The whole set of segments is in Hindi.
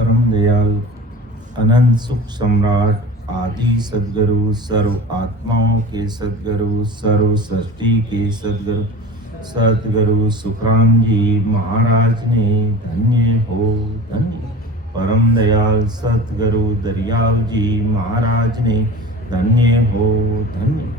परम दयाल अनंत सुख सम्राट आदि सदगुरु सर्व आत्माओं के सदगुरु सर्व सृष्टि के सदगुरु सदगुरु सुखराम जी महाराज ने धन्य हो धन्य। परम दयाल सतगुरु दरियाव जी महाराज ने धन्य हो धन्य।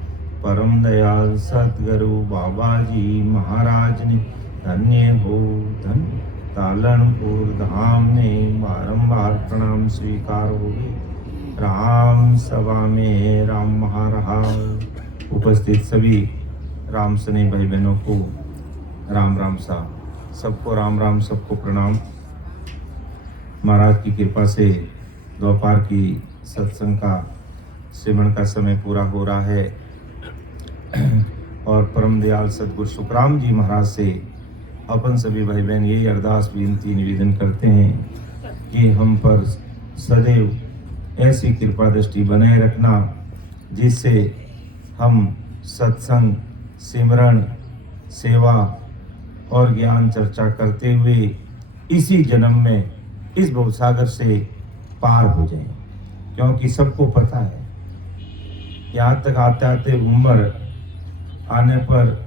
परम दयाल सतगुरु बाबा जी महाराज ने धन्य हो धन्य। तालनपुर धाम ने बारंबार प्रणाम स्वीकार हो गए। राम सभा में राम महाराज। उपस्थित सभी राम सने भाई बहनों को राम राम सा, सबको राम राम, सबको प्रणाम। महाराज की कृपा से दोपहर की सत्संग का श्रवण का समय पूरा हो रहा है और परम दयाल सदगुरु सुखराम जी महाराज से अपन सभी भाई बहन यही अरदास विनती निवेदन करते हैं कि हम पर सदैव ऐसी कृपा दृष्टि बनाए रखना जिससे हम सत्संग, सिमरण, सेवा और ज्ञान चर्चा करते हुए इसी जन्म में इस भवसागर से पार हो जाएं। क्योंकि सबको पता है यहाँ तक आते आते उम्र आने पर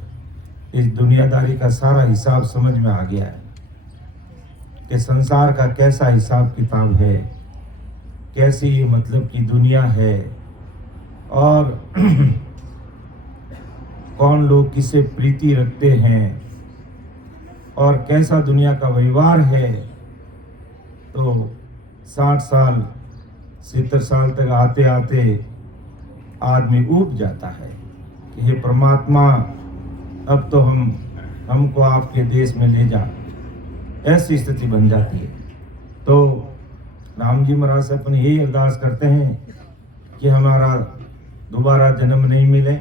इस दुनियादारी का सारा हिसाब समझ में आ गया है कि संसार का कैसा हिसाब किताब है, कैसी मतलब की दुनिया है और कौन लोग किसे प्रीति रखते हैं और कैसा दुनिया का व्यवहार है। तो 60 साल 70 साल तक आते आते आदमी ऊब जाता है कि हे परमात्मा, अब तो हमको आपके देश में ले जा, ऐसी स्थिति बन जाती है। तो राम जी महाराज से अपन यही अरदास करते हैं कि हमारा दोबारा जन्म नहीं मिले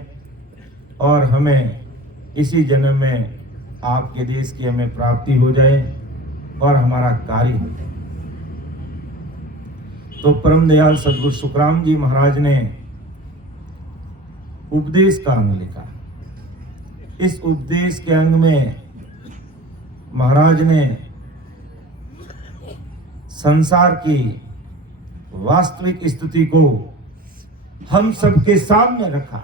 और हमें इसी जन्म में आपके देश की हमें प्राप्ति हो जाए और हमारा कार्य हो जाए। तो परम दयाल सदगुरु सुखराम जी महाराज ने उपदेश का अंग लिखा। इस उपदेश के अंग में महाराज ने संसार की वास्तविक स्थिति को हम सबके सामने रखा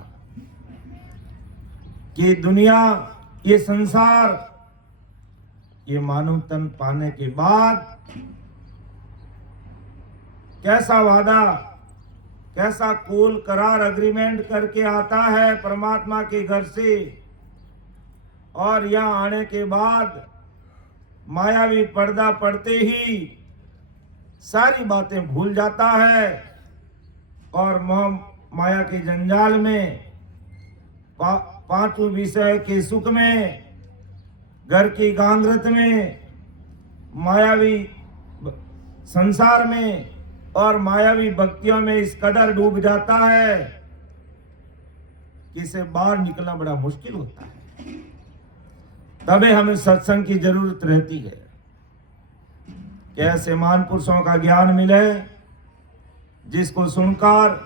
कि दुनिया, ये संसार, ये मानव तन पाने के बाद कैसा वादा, कैसा कोल करार एग्रीमेंट करके आता है परमात्मा के घर से और यहाँ आने के बाद मायावी पर्दा पड़ते ही सारी बातें भूल जाता है और मोह माया के जंजाल में पांचों विषय के सुख में, घर की गांगरत में, मायावी संसार में और मायावी भक्तियों में इस कदर डूब जाता है कि इसे बाहर निकलना बड़ा मुश्किल होता है। तबे हमें सत्संग की जरूरत रहती है कि ऐसे महान पुरुषों का ज्ञान मिले जिसको सुनकर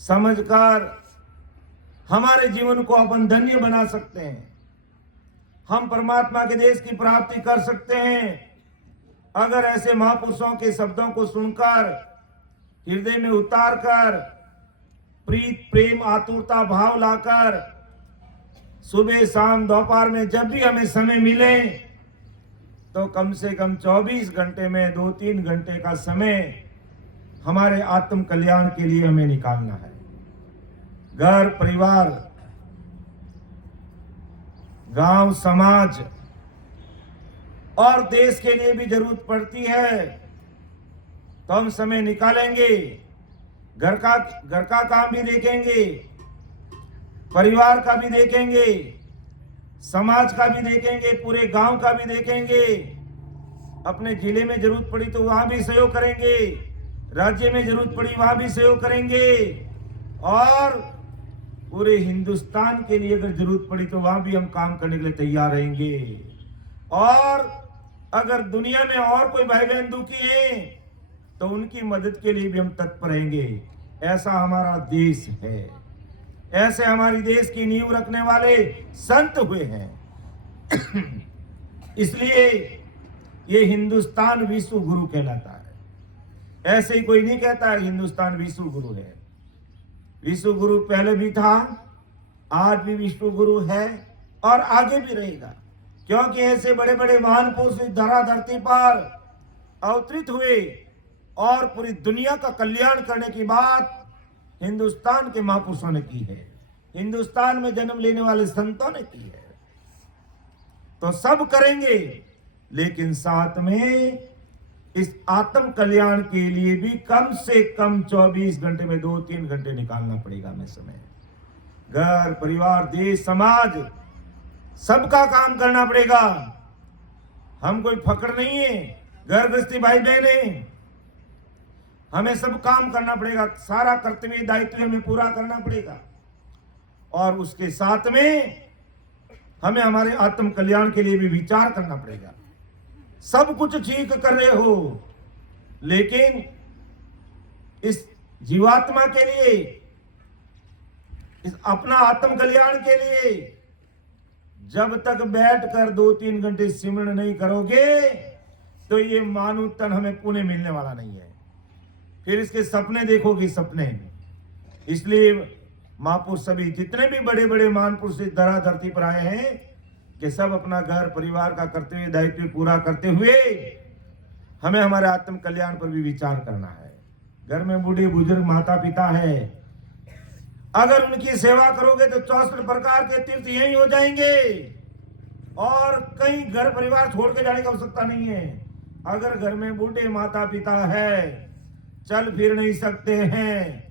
समझकर हमारे जीवन को अपन धन्य बना सकते हैं, हम परमात्मा के देश की प्राप्ति कर सकते हैं। अगर ऐसे महापुरुषों के शब्दों को सुनकर हृदय में उतार कर प्रीत प्रेम आतुरता भाव लाकर सुबह शाम दोपहर में जब भी हमें समय मिले तो कम से कम 24 घंटे में 2-3 घंटे का समय हमारे आत्म कल्याण के लिए हमें निकालना है। घर परिवार, गांव, समाज और देश के लिए भी जरूरत पड़ती है तो हम समय निकालेंगे। घर का काम भी देखेंगे, परिवार का भी देखेंगे, समाज का भी देखेंगे, पूरे गांव का भी देखेंगे। अपने जिले में जरूरत पड़ी तो वहां भी सहयोग करेंगे, राज्य में जरूरत पड़ी वहां भी सहयोग करेंगे और पूरे हिंदुस्तान के लिए अगर जरूरत पड़ी तो वहां भी हम काम करने के लिए तैयार रहेंगे। और अगर दुनिया में और कोई भाई बहन दुखी है तो उनकी मदद के लिए भी हम तत्पर रहेंगे। ऐसा हमारा देश है, ऐसे हमारी देश की नींव रखने वाले संत हुए हैं। इसलिए ये हिंदुस्तान विश्व गुरु कहलाता है। ऐसे ही कोई नहीं कहता हिंदुस्तान विश्व गुरु है। विश्व गुरु पहले भी था, आज भी विश्व गुरु है और आगे भी रहेगा, क्योंकि ऐसे बड़े बड़े महान पुरुष इस धरा धरती पर अवतरित हुए और पूरी दुनिया का कल्याण करने की बात हिंदुस्तान के महापुरुषों ने की है, हिंदुस्तान में जन्म लेने वाले संतों ने की है। तो सब करेंगे, लेकिन साथ में इस आत्म कल्याण के लिए भी कम से कम 24 घंटे में 2-3 घंटे निकालना पड़ेगा हमें समय। घर परिवार देश समाज सबका काम करना पड़ेगा। हम कोई फकर नहीं है, घर गृहस्थी भाई बहने, हमें सब काम करना पड़ेगा, सारा कर्तव्य दायित्व हमें पूरा करना पड़ेगा। और उसके साथ में हमें हमारे आत्म कल्याण के लिए भी विचार करना पड़ेगा। सब कुछ ठीक कर रहे हो, लेकिन इस जीवात्मा के लिए, इस अपना आत्म कल्याण के लिए जब तक बैठकर 2-3 घंटे सिमरन नहीं करोगे तो ये मानव तन हमें पुण्य मिलने वाला नहीं है। फिर इसके सपने देखोगे, सपने। इसलिए महापुरुष सभी जितने भी बड़े बड़े महान पुरुष इस धरा धरती पर आए हैं कि सब अपना घर परिवार का कर्तव्य दायित्व पूरा करते हुए हमें हमारे आत्म कल्याण पर भी विचार करना है। घर में बूढ़े बुजुर्ग माता पिता है, अगर उनकी सेवा करोगे तो 64 प्रकार के तीर्थ यही हो जाएंगे और कहीं घर परिवार छोड़ के जाने की आवश्यकता नहीं है। अगर घर में बूढ़े माता पिता है, चल फिर नहीं सकते हैं,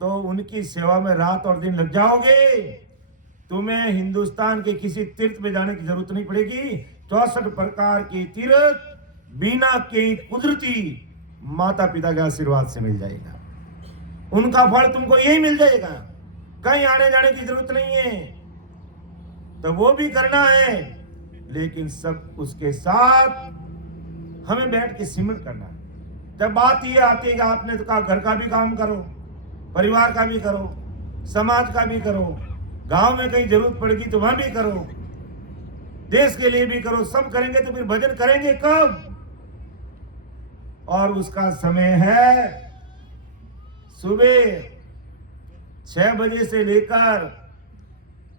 तो उनकी सेवा में रात और दिन लग जाओगे। तुम्हें हिंदुस्तान के किसी तीर्थ में जाने की जरूरत नहीं पड़ेगी। 64 प्रकार के तीर्थ बिना के कुदरती माता पिता के आशीर्वाद से मिल जाएगा, उनका फल तुमको यही मिल जाएगा, कहीं आने जाने की जरूरत नहीं है। तो वो भी करना है, लेकिन सब उसके साथ हमें बैठ के सिमरन करना है। जब बात ये आती है कि आपने तो कहा घर का भी काम करो, परिवार का भी करो, समाज का भी करो, गांव में कहीं जरूरत पड़ेगी तो वहां भी करो, देश के लिए भी करो, सब करेंगे तो फिर भजन करेंगे कब? और उसका समय है सुबह 6 बजे से लेकर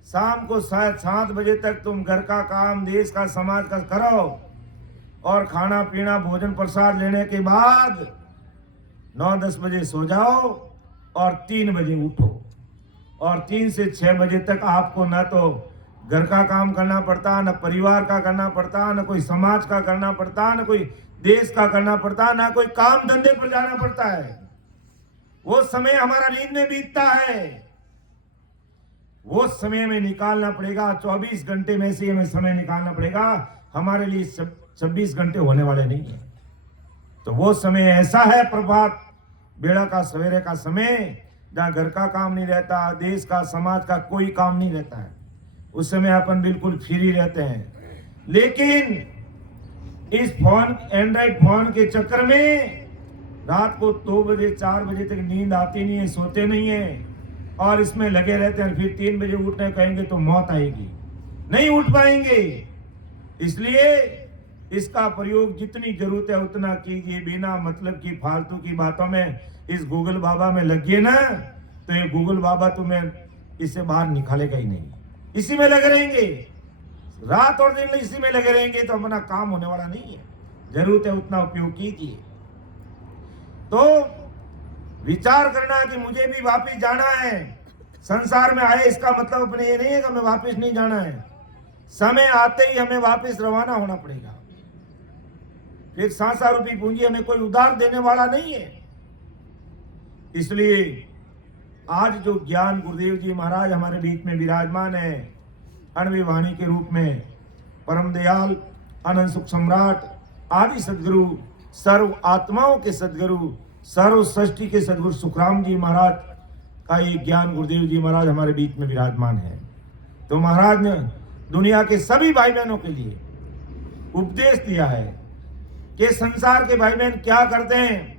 शाम को 7 बजे तक तुम घर का काम, देश का, समाज का करो और खाना पीना भोजन प्रसाद लेने के बाद 9-10 बजे सो जाओ और 3 बजे उठो। और 3 से 6 बजे तक आपको न तो घर का काम करना पड़ता, न परिवार का करना पड़ता, न कोई समाज का करना पड़ता, न कोई देश का करना पड़ता, न कोई काम धंधे पर जाना पड़ता है। वो समय हमारा नींद में बीतता है, वो समय में निकालना पड़ेगा। 24 घंटे में से हमें समय निकालना पड़ेगा, हमारे लिए 26 घंटे होने वाले नहीं है। तो वो समय ऐसा है प्रभात बेड़ा का, सवेरे का समय, जहाँ घर का काम नहीं रहता, देश का समाज का कोई काम नहीं रहता है। उस समय अपन बिल्कुल फ्री रहते हैं। लेकिन इस फोन, एंड्रॉइड फोन के चक्कर में रात को 2 बजे 4 बजे तक नींद आती नहीं है, सोते नहीं है और इसमें लगे रहते हैं। फिर 3 बजे उठने कहेंगे तो मौत आएगी, नहीं उठ पाएंगे। इसलिए इसका प्रयोग जितनी जरूरत है उतना कीजिए, बिना मतलब की फालतू की बातों में इस गूगल बाबा में लगिए ना, तो ये गूगल बाबा तुम्हें इससे बाहर निकालेगा ही नहीं। इसी में लगे रहेंगे, रात और दिन इसी में लगे रहेंगे तो अपना काम होने वाला नहीं है। जरूरत है उतना उपयोग कीजिए। तो विचार करना कि मुझे भी वापस जाना है, संसार में आए इसका मतलब अपने ये नहीं है कि हमें वापस नहीं जाना है। समय आते ही हमें वापस रवाना होना पड़ेगा। फिर सांसा रूपी पूंजी हमें कोई उधार देने वाला नहीं है। इसलिए आज जो ज्ञान गुरुदेव जी महाराज हमारे बीच में विराजमान है, अणवी वाणी के रूप में, परम दयाल अनंत सुख सम्राट आदि सदगुरु, सर्व आत्माओं के सदगुरु, सर्व सृष्टि के सदगुरु सुखराम जी महाराज का ये ज्ञान गुरुदेव जी महाराज हमारे बीच में विराजमान है। तो महाराज ने दुनिया के सभी भाई बहनों के लिए उपदेश दिया है कि संसार के भाई बहन क्या करते हैं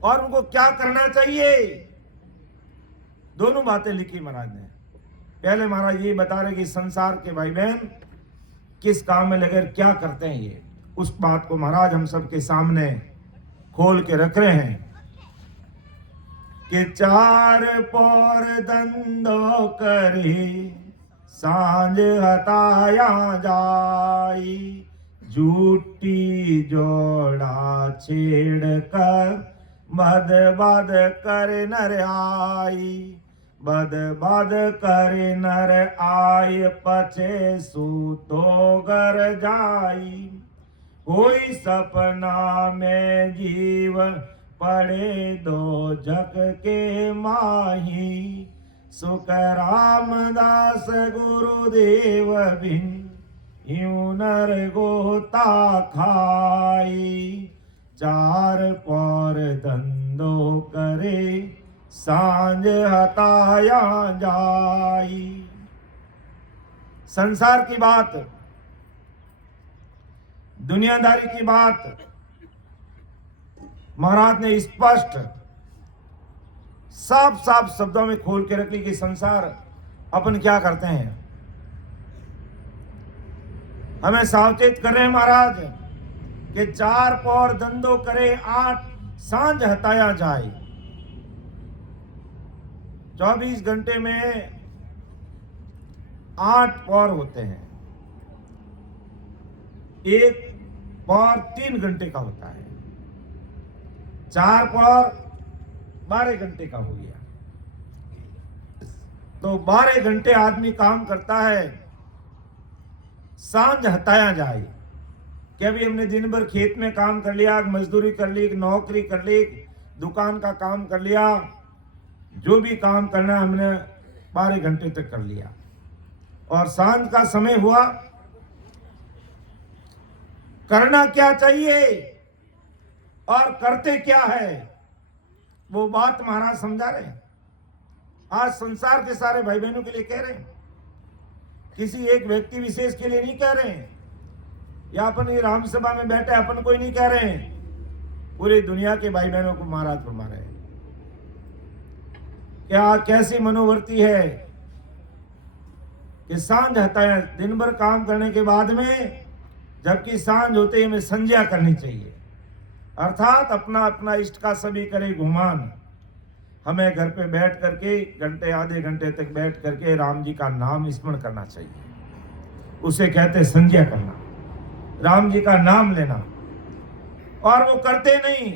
और उनको क्या करना चाहिए। दोनों बातें लिखी महाराज ने। पहले महाराज ये बता रहे कि संसार के भाई बहन किस काम में लगे, क्या करते हैं, ये उस बात को महाराज हम सबके सामने खोल के रख रहे हैं कि चार पौर धंधो करे सांझ हताया जाई, झूठी जोड़ा छेड़ कर बद बद कर नर आई, बद बद कर नर आय पछे सूतो घर जाई, कोई सपना में जीव पड़े दो जग के माही, सुख रामदास गुरुदेव बिन यूं नर गोता खाई, चार पौर धंधो करे सांझ हताया जाई। संसार की बात, दुनियादारी की बात महाराज ने स्पष्ट साफ साफ शब्दों में खोल के रख ली कि संसार अपन क्या करते हैं। हमें सावचेत कर रहे हैं महाराज कि चार पौर धंधो करे आठ सांझ हताया जाए। 24 घंटे में 8 पौर होते हैं, एक पौर 3 घंटे का होता है, 4 पौर 12 घंटे का हो गया। तो 12 घंटे आदमी काम करता है, सांझ हताया जाए कि अभी हमने दिन भर खेत में काम कर लिया, मजदूरी कर ली, नौकरी कर ली, दुकान का काम कर लिया, जो भी काम करना हमने 12 घंटे तक कर लिया, और सांझ का समय हुआ, करना क्या चाहिए और करते क्या है वो बात महाराज समझा रहे हैं। आज संसार के सारे भाई बहनों के लिए कह रहे हैं, किसी एक व्यक्ति विशेष के लिए नहीं कह रहे हैं, या अपन ये राम सभा में बैठे अपन कोई नहीं कह रहे हैं, पूरी दुनिया के भाई बहनों को महाराज फरमा रहे हैं। क्या कैसी मनोवृत्ति है कि सांझ हताया, दिन भर काम करने के बाद में जबकि सांझ होते ही हमें संध्या करनी चाहिए, अर्थात अपना अपना इष्ट का सभी करे गुमान। हमें घर पे बैठ करके घंटे आधे घंटे तक बैठ करके राम जी का नाम स्मरण करना चाहिए, उसे कहते संध्या करना, राम जी का नाम लेना, और वो करते नहीं,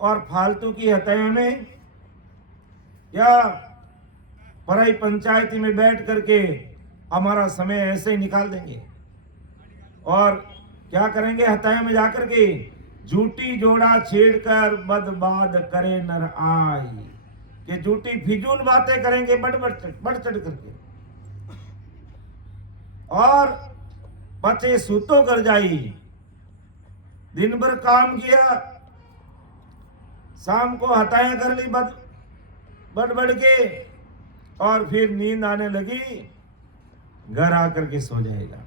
और फालतू की हत्याओं में या पराई पंचायती में बैठ करके हमारा समय ऐसे ही निकाल देंगे। और क्या करेंगे, हत्याओं में जाकर के झूठी जोड़ा छेड़कर बदबाद करे नर आई, कि झूठी फिजूल बातें करेंगे बढ़ चढ़ करके, और पचे सूतो कर जाई। दिन भर काम किया, शाम को हताएं कर ली बढ़ के, और फिर नींद आने लगी, घर आकर के सो जाएगा।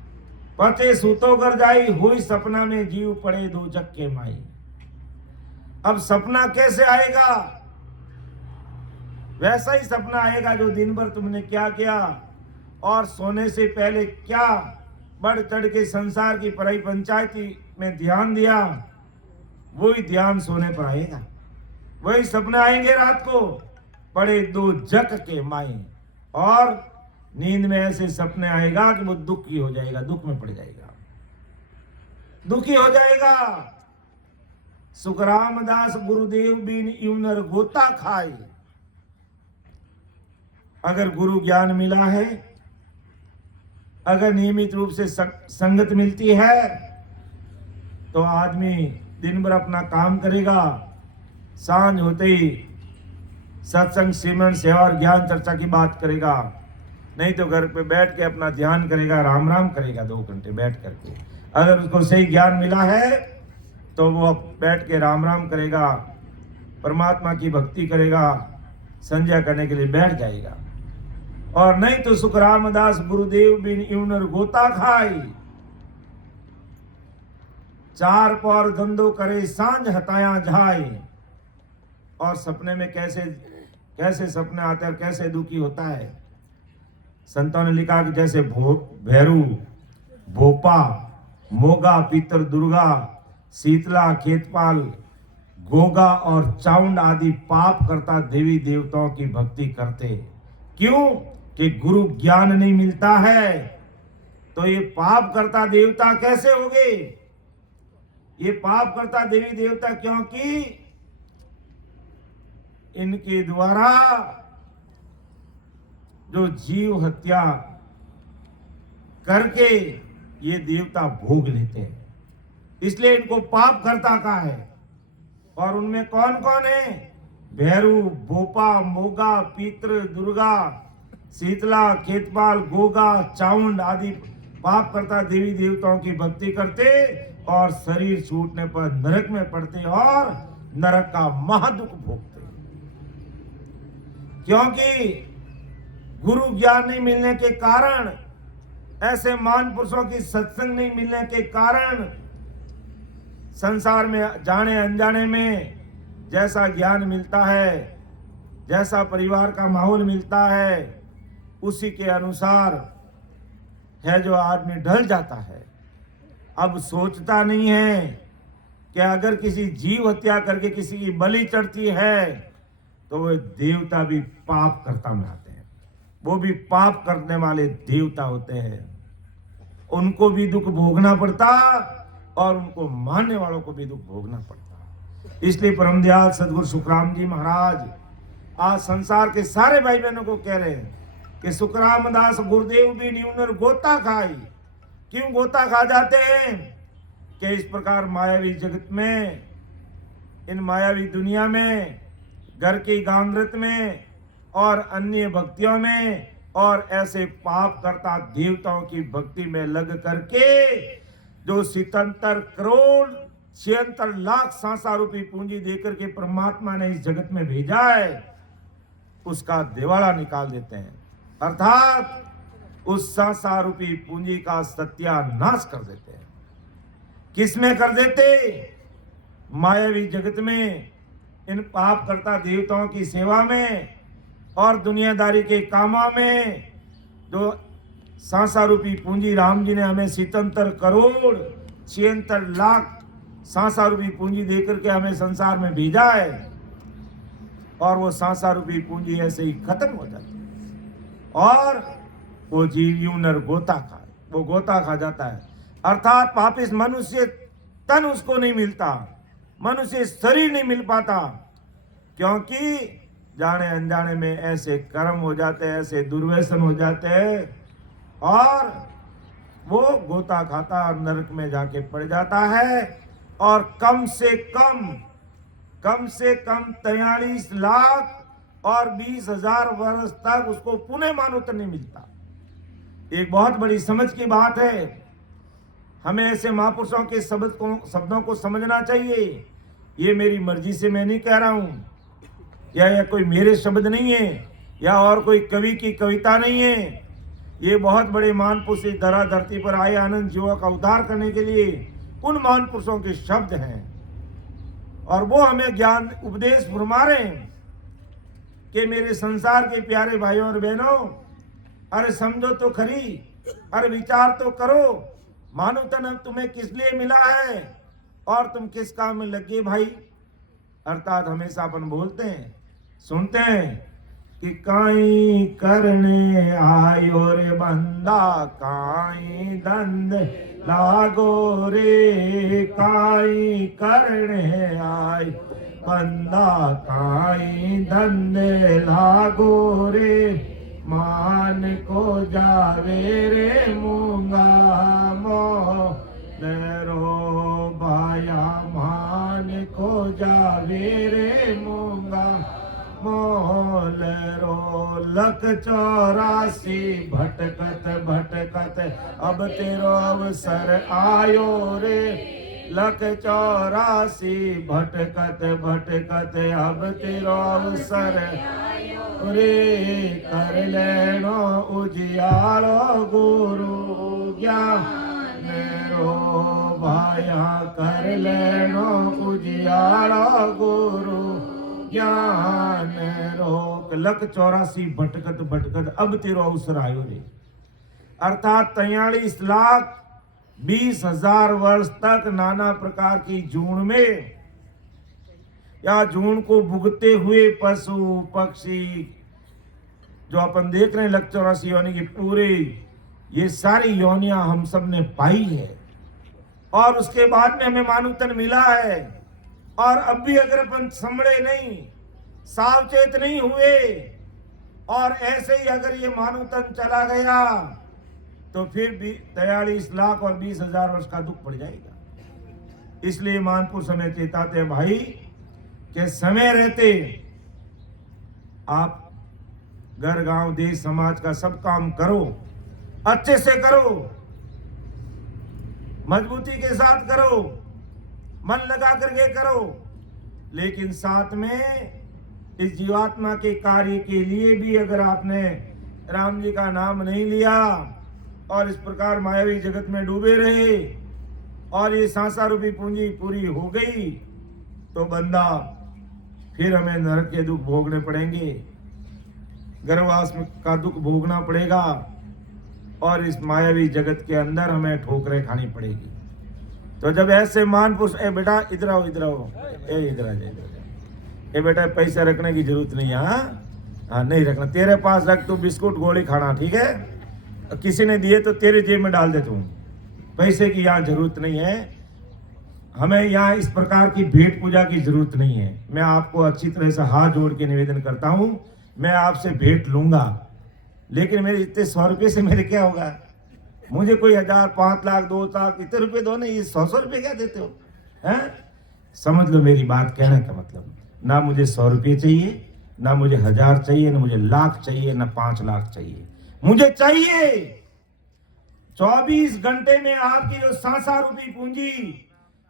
पचे सूतो कर जाई, हुई सपना में जीव पड़े दो जग के माई। अब सपना कैसे आएगा? वैसा ही सपना आएगा जो दिन भर तुमने क्या किया, और सोने से पहले क्या बढ़ चढ़ के संसार की पराई पंचायती में ध्यान दिया, वही ध्यान सोने पर आएगा। वही सपने आएंगे रात को, पड़े दो जग के माई, और नींद में ऐसे सपने आएगा कि वो दुखी हो जाएगा, दुख में पड़ जाएगा, दुखी हो जाएगा। सुख रामदास गुरुदेव बिन यूं नर गोता खाए। अगर गुरु ज्ञान मिला है, अगर नियमित रूप से संगत मिलती है, तो आदमी दिन भर अपना काम करेगा, सांझ होते ही सत्संग सिमरन सेवा और ज्ञान चर्चा की बात करेगा, नहीं तो घर पे बैठ के अपना ध्यान करेगा, राम राम करेगा 2 घंटे बैठ करके। अगर उसको सही ज्ञान मिला है तो वो बैठ के राम राम करेगा, परमात्मा की भक्ति करेगा, संध्या करने के लिए बैठ जाएगा। और नहीं तो सुख रामदास गुरुदेव बिन यूं नर गोता खाई। 4 पौर धंधो करे सांझ हताया जाए। और सपने में कैसे सपने आते हैं और कैसे दुखी होता है। संतों ने लिखा कि जैसे भैरू, भोपा, मोगा, पितर, दुर्गा, शीतला, खेतपाल, गोगा और चाउंड आदि पाप करता देवी देवताओं की भक्ति करते। क्यों? कि गुरु ज्ञान नहीं मिलता है। तो ये पाप करता देवता कैसे होंगे? ये पाप करता देवी देवता क्योंकि इनके द्वारा जो जीव हत्या करके ये देवता भोग लेते हैं, इसलिए इनको पाप करता कहा है। और उनमें कौन कौन है? भैरू, बोपा, मोगा, पितृ, दुर्गा, शीतला, खेतपाल, गोगा, चाउंड आदि पाप करता देवी देवताओं की भक्ति करते और शरीर छूटने पर नरक में पड़ते और नरक का महादुख भोगते। क्योंकि गुरु ज्ञान नहीं मिलने के कारण, ऐसे महान पुरुषों की सत्संग नहीं मिलने के कारण संसार में जाने अनजाने में जैसा ज्ञान मिलता है, जैसा परिवार का माहौल मिलता है, उसी के अनुसार है जो आदमी ढल जाता है। अब सोचता नहीं है कि अगर किसी जीव हत्या करके किसी की बलि चढ़ती है तो वह देवता भी पाप करता में आते हैं। वो भी पाप करने वाले देवता होते हैं, उनको भी दुख भोगना पड़ता और उनको मानने वालों को भी दुख भोगना पड़ता। इसलिए परमदयाल सदगुरु सुखराम जी महाराज आज संसार के सारे भाई बहनों को कह रहे हैं कि सुखराम दास गुरुदेव भी न्यूनर गोता खाई। क्यों गोता खा जाते हैं? कि इस प्रकार मायावी जगत में, इन मायावी दुनिया में, घर की गांगरत में और अन्य भक्तियों में और ऐसे पाप करता देवताओं की भक्ति में लग करके जो 77 करोड़ 76 लाख सांसा रूपी पूंजी देकर के परमात्मा ने इस जगत में भेजा है, उसका दिवाला निकाल देते हैं। अर्थात उस सांसा रूपी पूंजी का सत्यानाश कर देते हैं। किसमें कर देते? मायावी जगत में, इन पाप करता देवताओं की सेवा में और दुनियादारी के कामों में जो सांसा रूपी पूंजी राम जी ने हमें 77 करोड़ 76 लाख सांसा रूपी पूंजी देकर के हमें संसार में भेजा है, और वो सांसा रूपी पूंजी ऐसे ही खत्म हो जाती है और वो जीव यूं नर गोता खा, वो गोता खा जाता है। अर्थात पापिस मनुष्य तन उसको नहीं मिलता, मनुष्य शरीर नहीं मिल पाता, क्योंकि जाने अनजाने में ऐसे कर्म हो जाते हैं, ऐसे दुर्व्यसन हो जाते हैं और वो गोता खाता नरक में जाके पड़ जाता है। और कम से कम 43 लाख और 20,000 वर्ष तक उसको पुण्य मानोत्तर नहीं मिलता। एक बहुत बड़ी समझ की बात है। हमें ऐसे महापुरुषों के शब्दों को समझना चाहिए। ये मेरी मर्जी से मैं नहीं कह रहा हूँ, या कोई मेरे शब्द नहीं है, या और कोई कवि की कविता नहीं है। ये बहुत बड़े महान पुरुष इस धरती पर आए आनंद जीवों का उद्धार करने के लिए, उन महान पुरुषों के शब्द हैं और वो हमें ज्ञान उपदेश फरमा रहे हैं कि मेरे संसार के प्यारे भाइयों और बहनों, अरे समझो तो खरी, अरे विचार तो करो, मानो तन तुम्हें किस लिए मिला है और तुम किस काम में लगे भाई। अर्थात हमेशा अपन बोलते हैं, सुनते हैं कि काई करने आयो रे बंदा, काई दंड लागो रे, काई करने आय बंदा, काई दंड लागो रे, मान को जावे रे मूंगा मोरो भाया, मान को जावे रे मूंगा मोल रो। लख 84 भटकत भटकत अब तेरो अवसर आयो रे, लख 84 भटकत भटकत अब तेरो अवसर रे, कर लेनो उजियालो गुरु ज्ञान रो भाया, कर लेनो उजियालो गुरु ज्ञान रोक। लख 84 भटकत भटकत अब तेरो अवसर आयो रे। अर्थात 43 लाख 20,000 वर्ष तक नाना प्रकार की जून में या जून को भुगते हुए पशु पक्षी जो अपन देख रहे हैं 184 योनि की पूरे, ये सारी योनियां हम सब ने पाई है और उसके बाद में हमें मानव तन मिला है। और अब भी अगर अपन संभले नहीं, सावचेत नहीं हुए और ऐसे ही अगर ये मानव तन चला गया तो फिर भी 43 लाख और 20,000 वर्ष का दुख पड़ जाएगा। इसलिए महापुरुष हमें चेताते हैं भाई कि समय रहते आप घर गांव देश समाज का सब काम करो, अच्छे से करो, मजबूती के साथ करो, मन लगा करके करो, लेकिन साथ में इस जीवात्मा के कार्य के लिए भी अगर आपने राम जी का नाम नहीं लिया और इस प्रकार मायावी जगत में डूबे रहे और ये सांसार रूपी पूंजी पूरी हो गई तो बंदा फिर हमें नरक के दुख भोगने पड़ेंगे, गर्भवास का दुख भोगना पड़ेगा और इस मायावी जगत के अंदर हमें ठोकरें खानी पड़ेगी। तो जब ऐसे महापुरुष, ए बेटा इधर आओ, इधर आओ, ए इधर आ जाए, ए बेटा पैसा रखने की जरूरत नहीं है। हाँ नहीं रखना, तेरे पास रख, तू बिस्कुट गोली खाना, ठीक है? किसी ने दिए तो तेरे जेब में डाल दे तू, पैसे की यहाँ जरूरत नहीं है। हमें यहाँ इस प्रकार की भेंट पूजा की जरूरत नहीं है। मैं आपको अच्छी तरह से हाथ जोड़ के निवेदन करता हूँ, मैं आपसे भेंट लूंगा, लेकिन मेरे इतने 100 रुपये से मेरे क्या होगा? मुझे कोई 1,000, 5 लाख, 2 लाख इतने रुपए दो नहीं, 100 रुपये क्या देते हो? हैं? समझ लो मेरी बात कहने का मतलब, ना मुझे 100 रुपये चाहिए, ना मुझे 1,000 चाहिए, ना मुझे लाख चाहिए, ना 5 लाख चाहिए। मुझे चाहिए 24 घंटे में आपकी जो सांसा रूपी पूंजी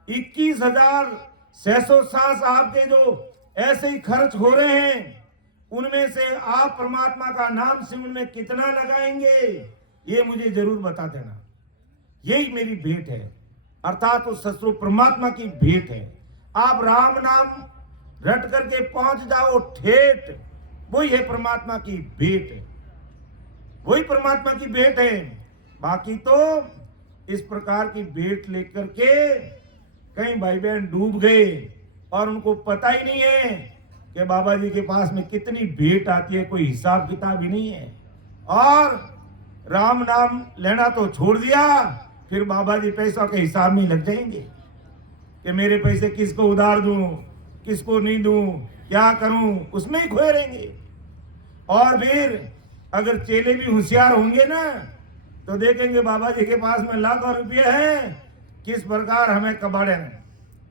21,660 आपके जो ऐसे ही खर्च हो रहे हैं, उनमें से आप परमात्मा का नाम सिमरन में कितना लगाएंगे, ये मुझे जरूर बता देना। यही मेरी भेंट है, अर्थात उस ससुर परमात्मा की भेंट है। आप राम नाम रट करके पहुंच जाओ ठेठ, वही है परमात्मा की भेंट है, वही परमात्मा की भेंट है। बाकी तो इस प्रकार की भेंट लेकर के कई भाई बहन डूब गए और उनको पता ही नहीं है कि बाबा जी के पास में कितनी भेंट आती है, कोई हिसाब किताब ही नहीं है। और राम नाम लेना तो छोड़ दिया, फिर बाबा जी पैसों के हिसाब में लग जाएंगे कि मेरे पैसे किसको उधार दूं, किसको नहीं दूं, क्या करूं, उसमें ही खोए रहेंगे। और फिर अगर चेले भी होशियार होंगे ना तो देखेंगे बाबा जी के पास में लाखों रुपये हैं, किस प्रकार हमें कबाड़े हैं।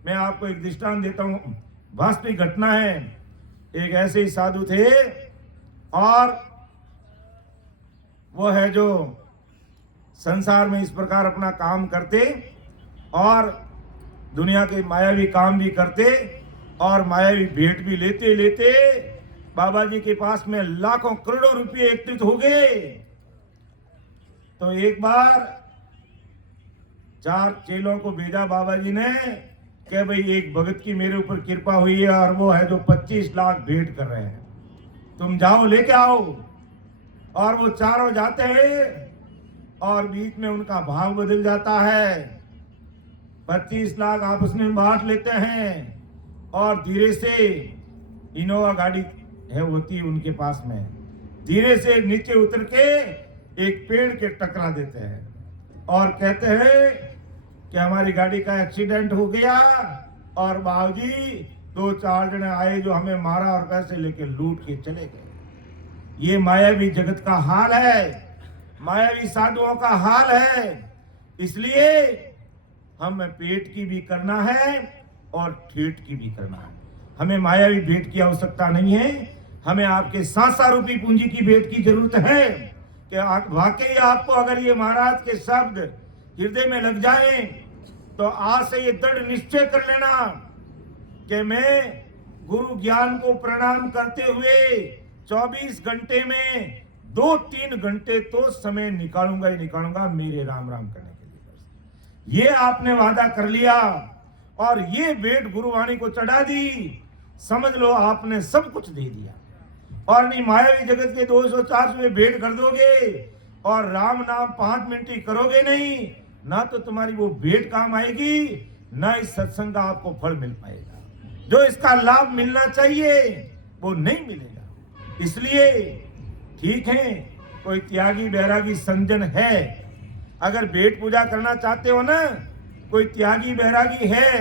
मैं आपको एक दृष्टांत देता हूं, वास्तविक घटना है। एक ऐसे ही साधु थे और वो है जो संसार में इस प्रकार अपना काम करते और दुनिया के मायावी काम भी करते और मायावी भेंट भी लेते लेते बाबा जी के पास में लाखों करोड़ों रुपये एकत्रित हो गए। तो एक बार 4 चेलों को भेजा बाबा जी ने कि भाई एक भगत की मेरे ऊपर कृपा हुई है और वो है जो 25 लाख भेंट कर रहे हैं, तुम जाओ लेके आओ। और वो चारों जाते हैं और बीच में उनका भाव बदल जाता है। 25 लाख आपस में बांट लेते हैं और धीरे से इनोवा गाड़ी है होती है उनके पास में, धीरे से नीचे उतर के एक पेड़ के टकरा देते हैं और कहते हैं कि हमारी गाड़ी का एक्सीडेंट हो गया और बाबूजी 2-4 जने आए जो हमें मारा और पैसे लेके लूट के चले गए। ये मायावी जगत का हाल है, मायावी साधुओं का हाल है। इसलिए हमें पेट की भी करना है और ठेठ की भी करना है। हमें मायावी भेंट की आवश्यकता नहीं है, हमें आपके सांसा रूपी पूंजी की भेंट की जरूरत है कि वाकई आपको अगर ये महाराज के शब्द हृदय में लग जाए तो आज से ये दृढ़ निश्चय कर लेना कि मैं गुरु ज्ञान को प्रणाम करते हुए 24 घंटे में 2-3 घंटे तो समय निकालूंगा ही निकालूंगा मेरे राम राम करने के लिए। ये आपने वादा कर लिया और ये भेंट गुरुवाणी को चढ़ा दी, समझ लो आपने सब कुछ दे दिया। और नहीं मायावी जगत के 200-400 में भेंट कर दोगे और राम नाम 5 मिनट ही करोगे नहीं, ना तो तुम्हारी वो भेंट काम आएगी, ना इस सत्संग का आपको फल मिल पाएगा। जो इसका लाभ मिलना चाहिए वो नहीं मिलेगा। इसलिए ठीक है, कोई त्यागी बैरागी संजन है, अगर भेंट पूजा करना चाहते हो ना, कोई त्यागी बैरागी है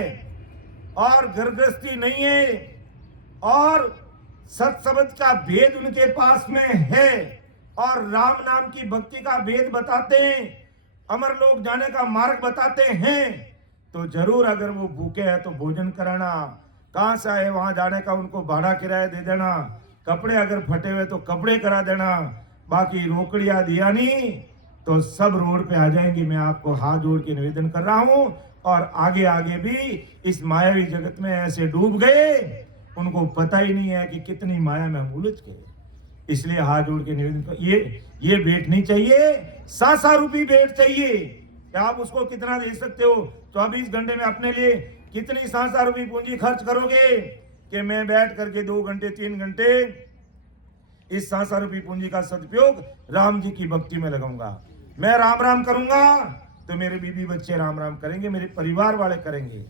और घरगृहस्थी नहीं है और सत्संग का भेद उनके पास में है और राम नाम की भक्ति का भेद बताते हैं, अमर लोक जाने का मार्ग बताते हैं, तो जरूर अगर वो भूखे हैं तो भोजन कराना, कहाँ से आए वहां जाने का उनको भाड़ा किराया दे देना, कपड़े अगर फटे हुए तो कपड़े करा देना, बाकी रोकड़िया दिया नहीं तो सब रोड पे आ जाएंगे। मैं आपको हाथ जोड़ के निवेदन कर रहा हूं और आगे आगे भी इस मायावी जगत में ऐसे डूब गए, उनको पता ही नहीं है कि कितनी माया में हम उलझ गए। इसलिए हाथ जोड़ के निवेदन कर, ये भेंट नहीं चाहिए, 700 रुपये भेंट चाहिए। क्या आप उसको कितना दे सकते हो? 24 घंटे में अपने लिए कितनी 700 रुपये पूंजी खर्च करोगे कि मैं बैठ करके 2 घंटे 3 घंटे इस 700 रुपये पूंजी का सदुपयोग राम जी की भक्ति में लगाऊंगा। मैं राम राम करूंगा तो मेरे बीबी बच्चे राम राम करेंगे, मेरे परिवार वाले करेंगे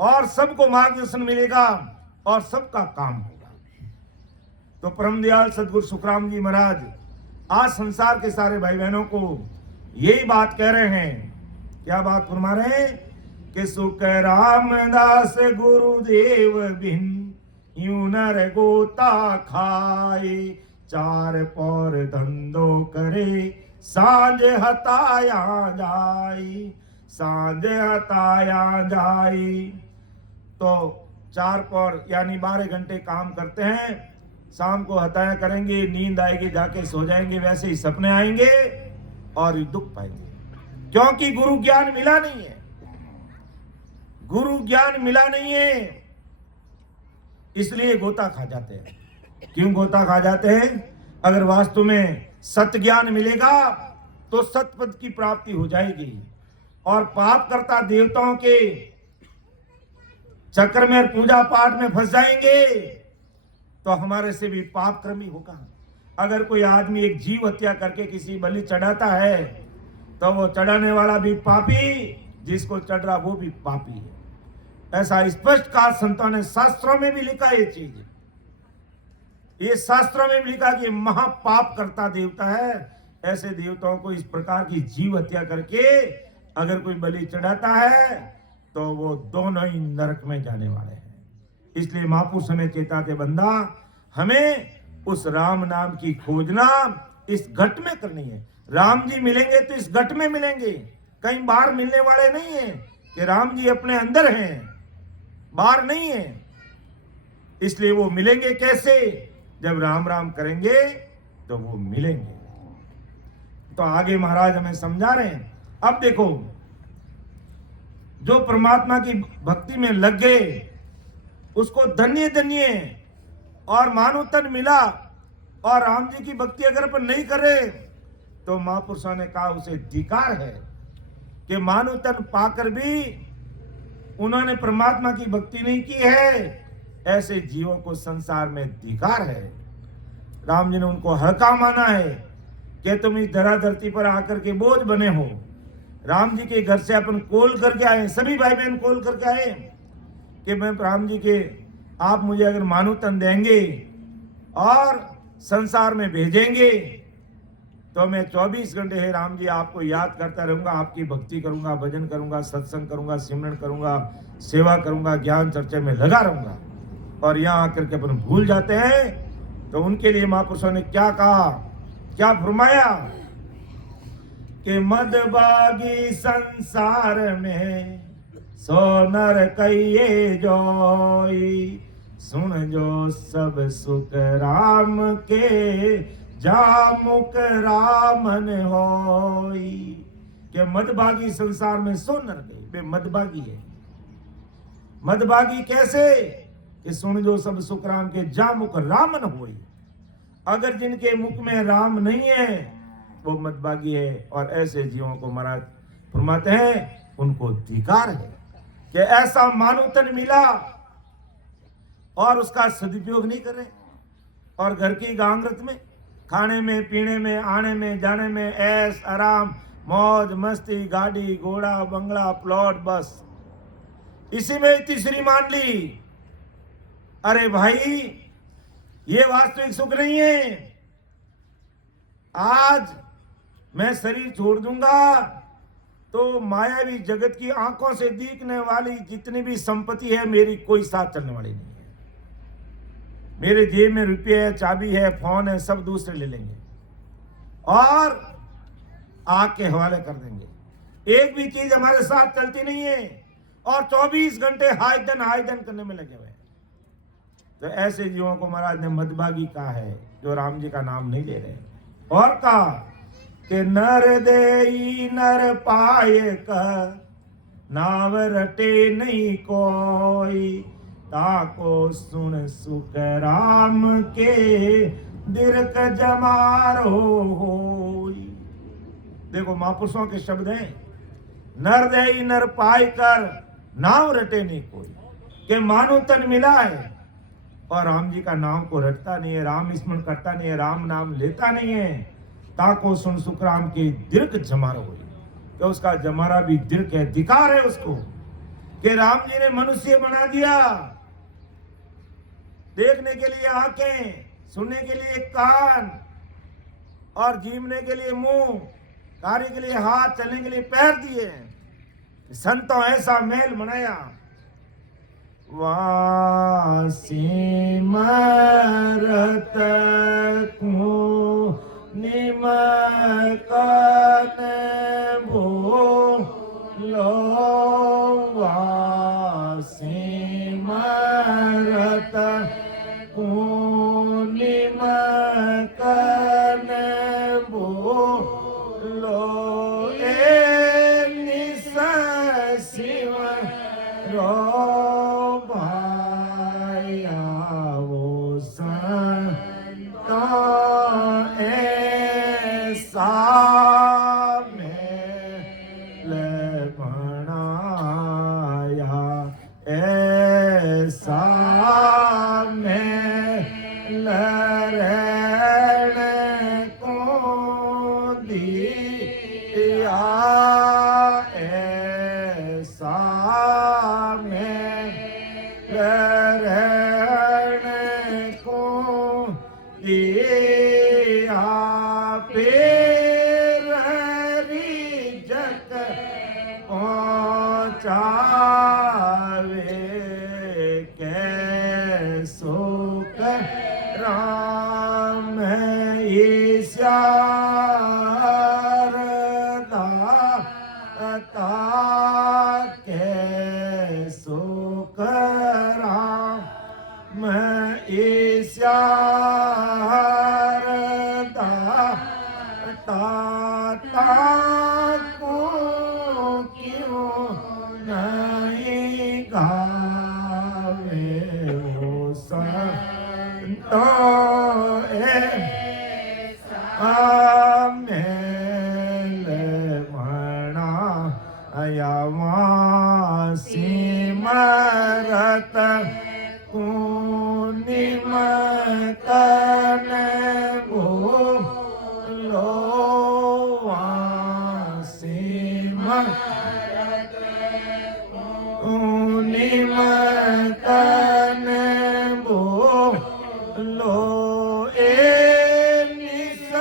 और सबको मार्गदर्शन मिलेगा और सबका काम होगा। तो परम दयाल सदगुरु सुखराम जी महाराज आज संसार के सारे भाई बहनों को यही बात कह रहे हैं। क्या बात फरमा रहे हैं कि सुख रामदास गुरुदेव बिन यूं नर गोता खाए, चार पौर धंधो करे सांझ हताया जाई, सांझ हताया जाई। तो 4 पौर यानी 12 घंटे काम करते हैं, शाम को हताया करेंगे, नींद आएगी जाके सो जाएंगे, वैसे ही सपने आएंगे और दुख पाएंगे, क्योंकि गुरु ज्ञान मिला नहीं है, गुरु ज्ञान मिला नहीं है, इसलिए गोता खा जाते हैं। क्यों गोता खा जाते हैं? अगर वास्तव में सत्य ज्ञान मिलेगा तो सतपद की प्राप्ति हो जाएगी और पाप करता देवताओं के चक्र में पूजा पाठ में फंस जाएंगे तो हमारे से भी पाप कर्मी होगा। अगर कोई आदमी एक जीव हत्या करके किसी बलि चढ़ाता है तो वो चढ़ाने वाला भी पापी, जिसको चढ़ रहा वो भी पापी है। ऐसा स्पष्ट कहा संतों ने, शास्त्रों में भी लिखा ये चीज, ये शास्त्रों में भी लिखा कि महापाप करता देवता है। ऐसे देवताओं को इस प्रकार की जीव हत्या करके अगर कोई बलि चढ़ाता है तो वो दोनों ही नरक में जाने वाले हैं। इसलिए महापुरुष हमें चेताते, बंदा हमें उस राम नाम की खोजना इस घट में करनी है। राम जी मिलेंगे तो इस घट में मिलेंगे, कहीं बाहर मिलने वाले नहीं है कि राम जी अपने अंदर हैं, बाहर नहीं है। इसलिए वो मिलेंगे कैसे? जब राम राम करेंगे तो वो मिलेंगे। तो आगे महाराज हमें समझा रहे हैं। अब देखो, जो परमात्मा की भक्ति में लग गए उसको धन्य धन्य और मानो तन मिला, और राम जी की भक्ति अगर अपन नहीं करे तो महापुरुषों ने कहा उसे धिकार है कि मानो तन पाकर भी उन्होंने परमात्मा की भक्ति नहीं की है, ऐसे जीवों को संसार में धिकार है। राम जी ने उनको हल्का माना है कि तुम इस धरा धरती पर आकर के बोझ बने हो। राम जी के घर से अपन कोल करके आए, सभी भाई बहन कोल करके आए कि मैं राम जी के, आप मुझे अगर मानो तन देंगे और संसार में भेजेंगे तो मैं 24 घंटे है राम जी आपको याद करता रहूंगा, आपकी भक्ति करूंगा, भजन करूंगा, सत्संग करूंगा, सिमरन करूंगा, सेवा करूंगा, ज्ञान चर्चा में लगा रहूंगा। और यहाँ आकर के अपन भूल जाते हैं। तो उनके लिए महापुरुषों ने क्या कहा, क्या फरमाया कि मदभागी संसार में सोनर कहिए जोई, सुन जो सब सुख राम के जामुक रामन होई। कि मदभागी संसार में सोनर गई, वे मदभागी है। मदभागी कैसे? कि सुन जो सब सुख राम के जामुक रामन होई। अगर जिनके मुख में राम नहीं है वो मदभागी है। और ऐसे जीवों को महाराज फरमाते हैं उनको धिकार है कि ऐसा मानो तन मिला और उसका सदुपयोग नहीं करे, और घर की गांगरत में, खाने में, पीने में, आने में, जाने में, ऐश आराम, मौज मस्ती, गाड़ी घोड़ा, बंगला, प्लॉट, बस इसी में तीसरी मान ली। अरे भाई, ये वास्तविक सुख नहीं है। आज मैं शरीर छोड़ दूंगा तो मायावी जगत की आंखों से दिखने वाली जितनी भी संपत्ति है मेरी कोई साथ चलने वाली नहीं है। मेरे जेब में रुपये है, चाबी है, फोन है, सब दूसरे ले लेंगे और आग के हवाले कर देंगे। एक भी चीज हमारे साथ चलती नहीं है और 24 घंटे हाय दन करने में लगे हुए हैं। तो ऐसे जीवों को महाराज ने मदभागी कहा है जो राम जी का नाम नहीं ले रहे। और कहा कि नर देई नर पाए का नाव रटे नहीं कोई, ताको सुन सुख राम के दीर्घ जमारो होई। देखो महापुरुषों के शब्द हैं, नर देई नर पाए कर नाव रटे नहीं कोई, के मानो तन मिला है और राम जी का नाम को रटता नहीं है, राम स्मरण करता नहीं है, राम नाम लेता नहीं है, ताको सुन सुख राम के दीर्घ जमारा हुई। तो उसका जमारा भी दीर्घ है, धिकार है उसको कि राम जी ने मनुष्य बना दिया। देखने के लिए आंखें, सुनने के लिए कान और जीवने के लिए मुंह, कार्य के लिए हाथ, चलने के लिए पैर दिए। संतों ऐसा मेल बनाया, वासी मरत को निमकन बोलो, वासी मरत को निमकन बोलो, ए निस शिव रो मरत निमकन बोलो, वासी मरत निमकन बोलो, ए निस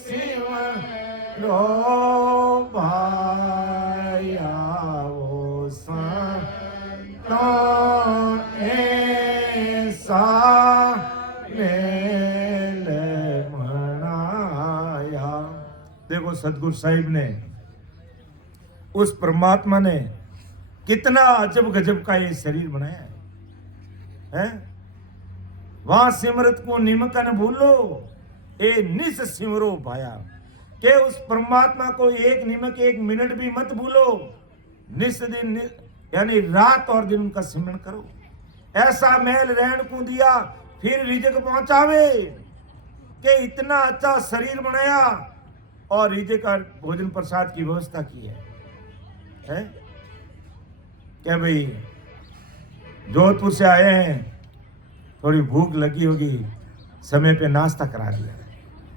शिव रो देखो सतगुरु साहिब ने, उस परमात्मा ने कितना अजब गजब का ये शरीर बनाया है? वहां सिमरत को निमकन भूलो, ए निस सिमरो भाया, के उस परमात्मा को एक निमक एक मिनट भी मत भूलो। निस दिन यानी रात और दिन उनका सिमरण करो। ऐसा महल रहन को दिया फिर रिजक पहुंचावे, के इतना अच्छा शरीर बनाया और रिजक का भोजन प्रसाद की व्यवस्था की है? क्या भाई जोधपुर से आए हैं, थोड़ी भूख लगी होगी, समय पे नाश्ता करा दिया,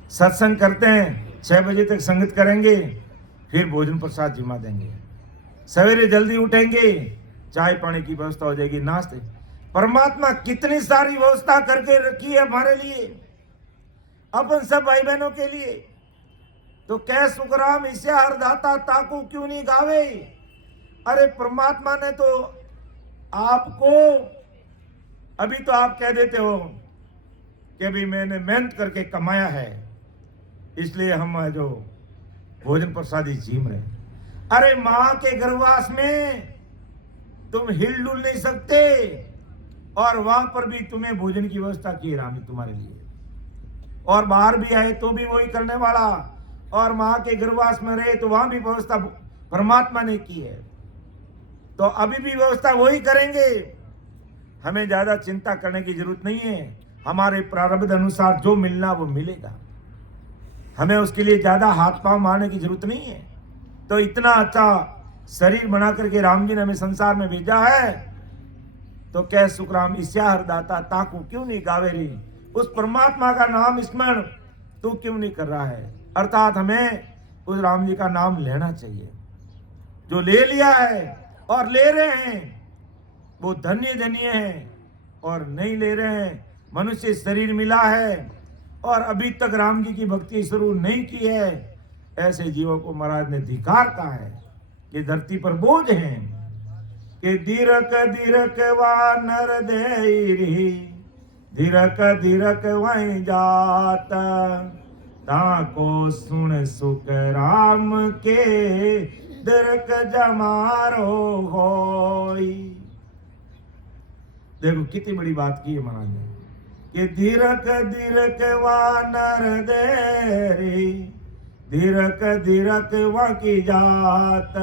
सत्संग करते हैं, 6 बजे तक संगत करेंगे, फिर भोजन प्रसाद जिमा देंगे, सवेरे जल्दी उठेंगे, चाय पानी की व्यवस्था हो जाएगी, नाश्ते परमात्मा कितनी सारी व्यवस्था करके रखी है हमारे लिए, अपन सब भाई बहनों के लिए। तो कह सुखराम इसे हरदाता ताकू क्यों नहीं गावे। अरे परमात्मा ने तो आपको, अभी तो आप कह देते हो कि अभी मैंने मेहनत करके कमाया है इसलिए हम जो भोजन प्रसादी जीम रहे। अरे मां के गर्भवास में तुम हिलडुल नहीं सकते और वहां पर भी तुम्हें भोजन की व्यवस्था की राम ने तुम्हारे लिए, और बाहर भी आए तो भी वही करने वाला, और मां के गर्भवास में रहे तो वहां भी व्यवस्था परमात्मा ने की है। तो अभी भी व्यवस्था वही करेंगे, हमें ज्यादा चिंता करने की जरूरत नहीं है। हमारे प्रारब्ध अनुसार जो मिलना वो मिलेगा, हमें उसके लिए ज्यादा हाथ पांव मारने की जरूरत नहीं है। तो इतना अच्छा शरीर बना करके राम जी ने हमें संसार में भेजा है, तो कह सुखराम ईश्या हरदाता ताकू क्यों नहीं गावे रे। उस परमात्मा का नाम स्मरण तू क्यों नहीं कर रहा है। अर्थात हमें उस राम जी का नाम लेना चाहिए। जो ले लिया है और ले रहे हैं वो धन्य धन्य हैं, और नहीं ले रहे हैं, मनुष्य शरीर मिला है और अभी तक राम जी की भक्ति शुरू नहीं की है, ऐसे जीवों को महाराज ने धिकार कहा है कि धरती पर बोझ हैं कि धीरक धीरक वा नर देरी, धीरक धीरक वहीं जात, ताको सुन सुख राम के दरक जमारो होई। देखो कितनी बड़ी बात की है महाराज ने कि धीरक धीरक वानर देरी, धीरक धीरक वहाँ की जात,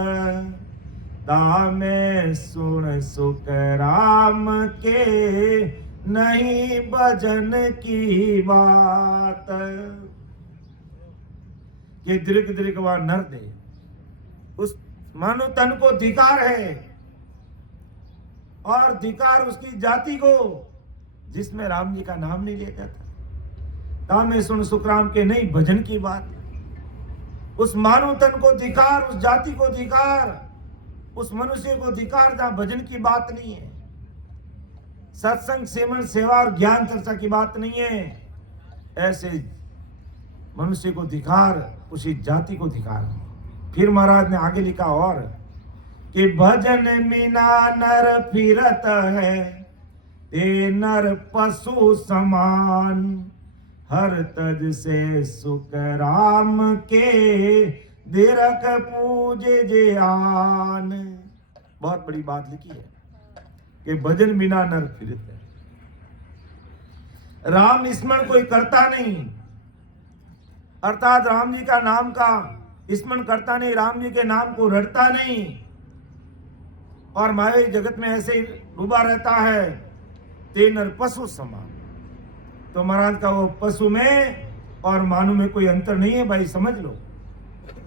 दामे सुन सुख राम के नहीं भजन की बात। ये दीर्घ दीर्घ वह नर दे, उस मानो तन को धिकार है, और धिकार उसकी जाति को जिसमें राम जी का नाम नहीं लेता था। तामे सुन सुखराम के नहीं भजन की बात। उस मानव तन को धिकार, उस जाति को धिकार, उस मनुष्य को धिकार जहां भजन की बात नहीं है, सत्संग सेवन सेवा और ज्ञान चर्चा की बात नहीं है, ऐसे मनुष्य को धिकार, उसी जाति को धिकार। फिर महाराज ने आगे लिखा और कि भजन बिना नर फिरत है, ते नर पशु समान, हर तज से सुख राम के दिरक पूजे जे आन। बहुत बड़ी बात लिखी है कि भजन बिना नर फिरत है। राम स्मरण कोई करता नहीं, अर्थात राम जी का नाम का स्मरण करता नहीं, राम जी के नाम को रटता नहीं, और माया जगत में ऐसे ही डूबा रहता है, ते नर पशु समान। तो महाराज का वो पशु में और मानव में कोई अंतर नहीं है भाई, समझ लो।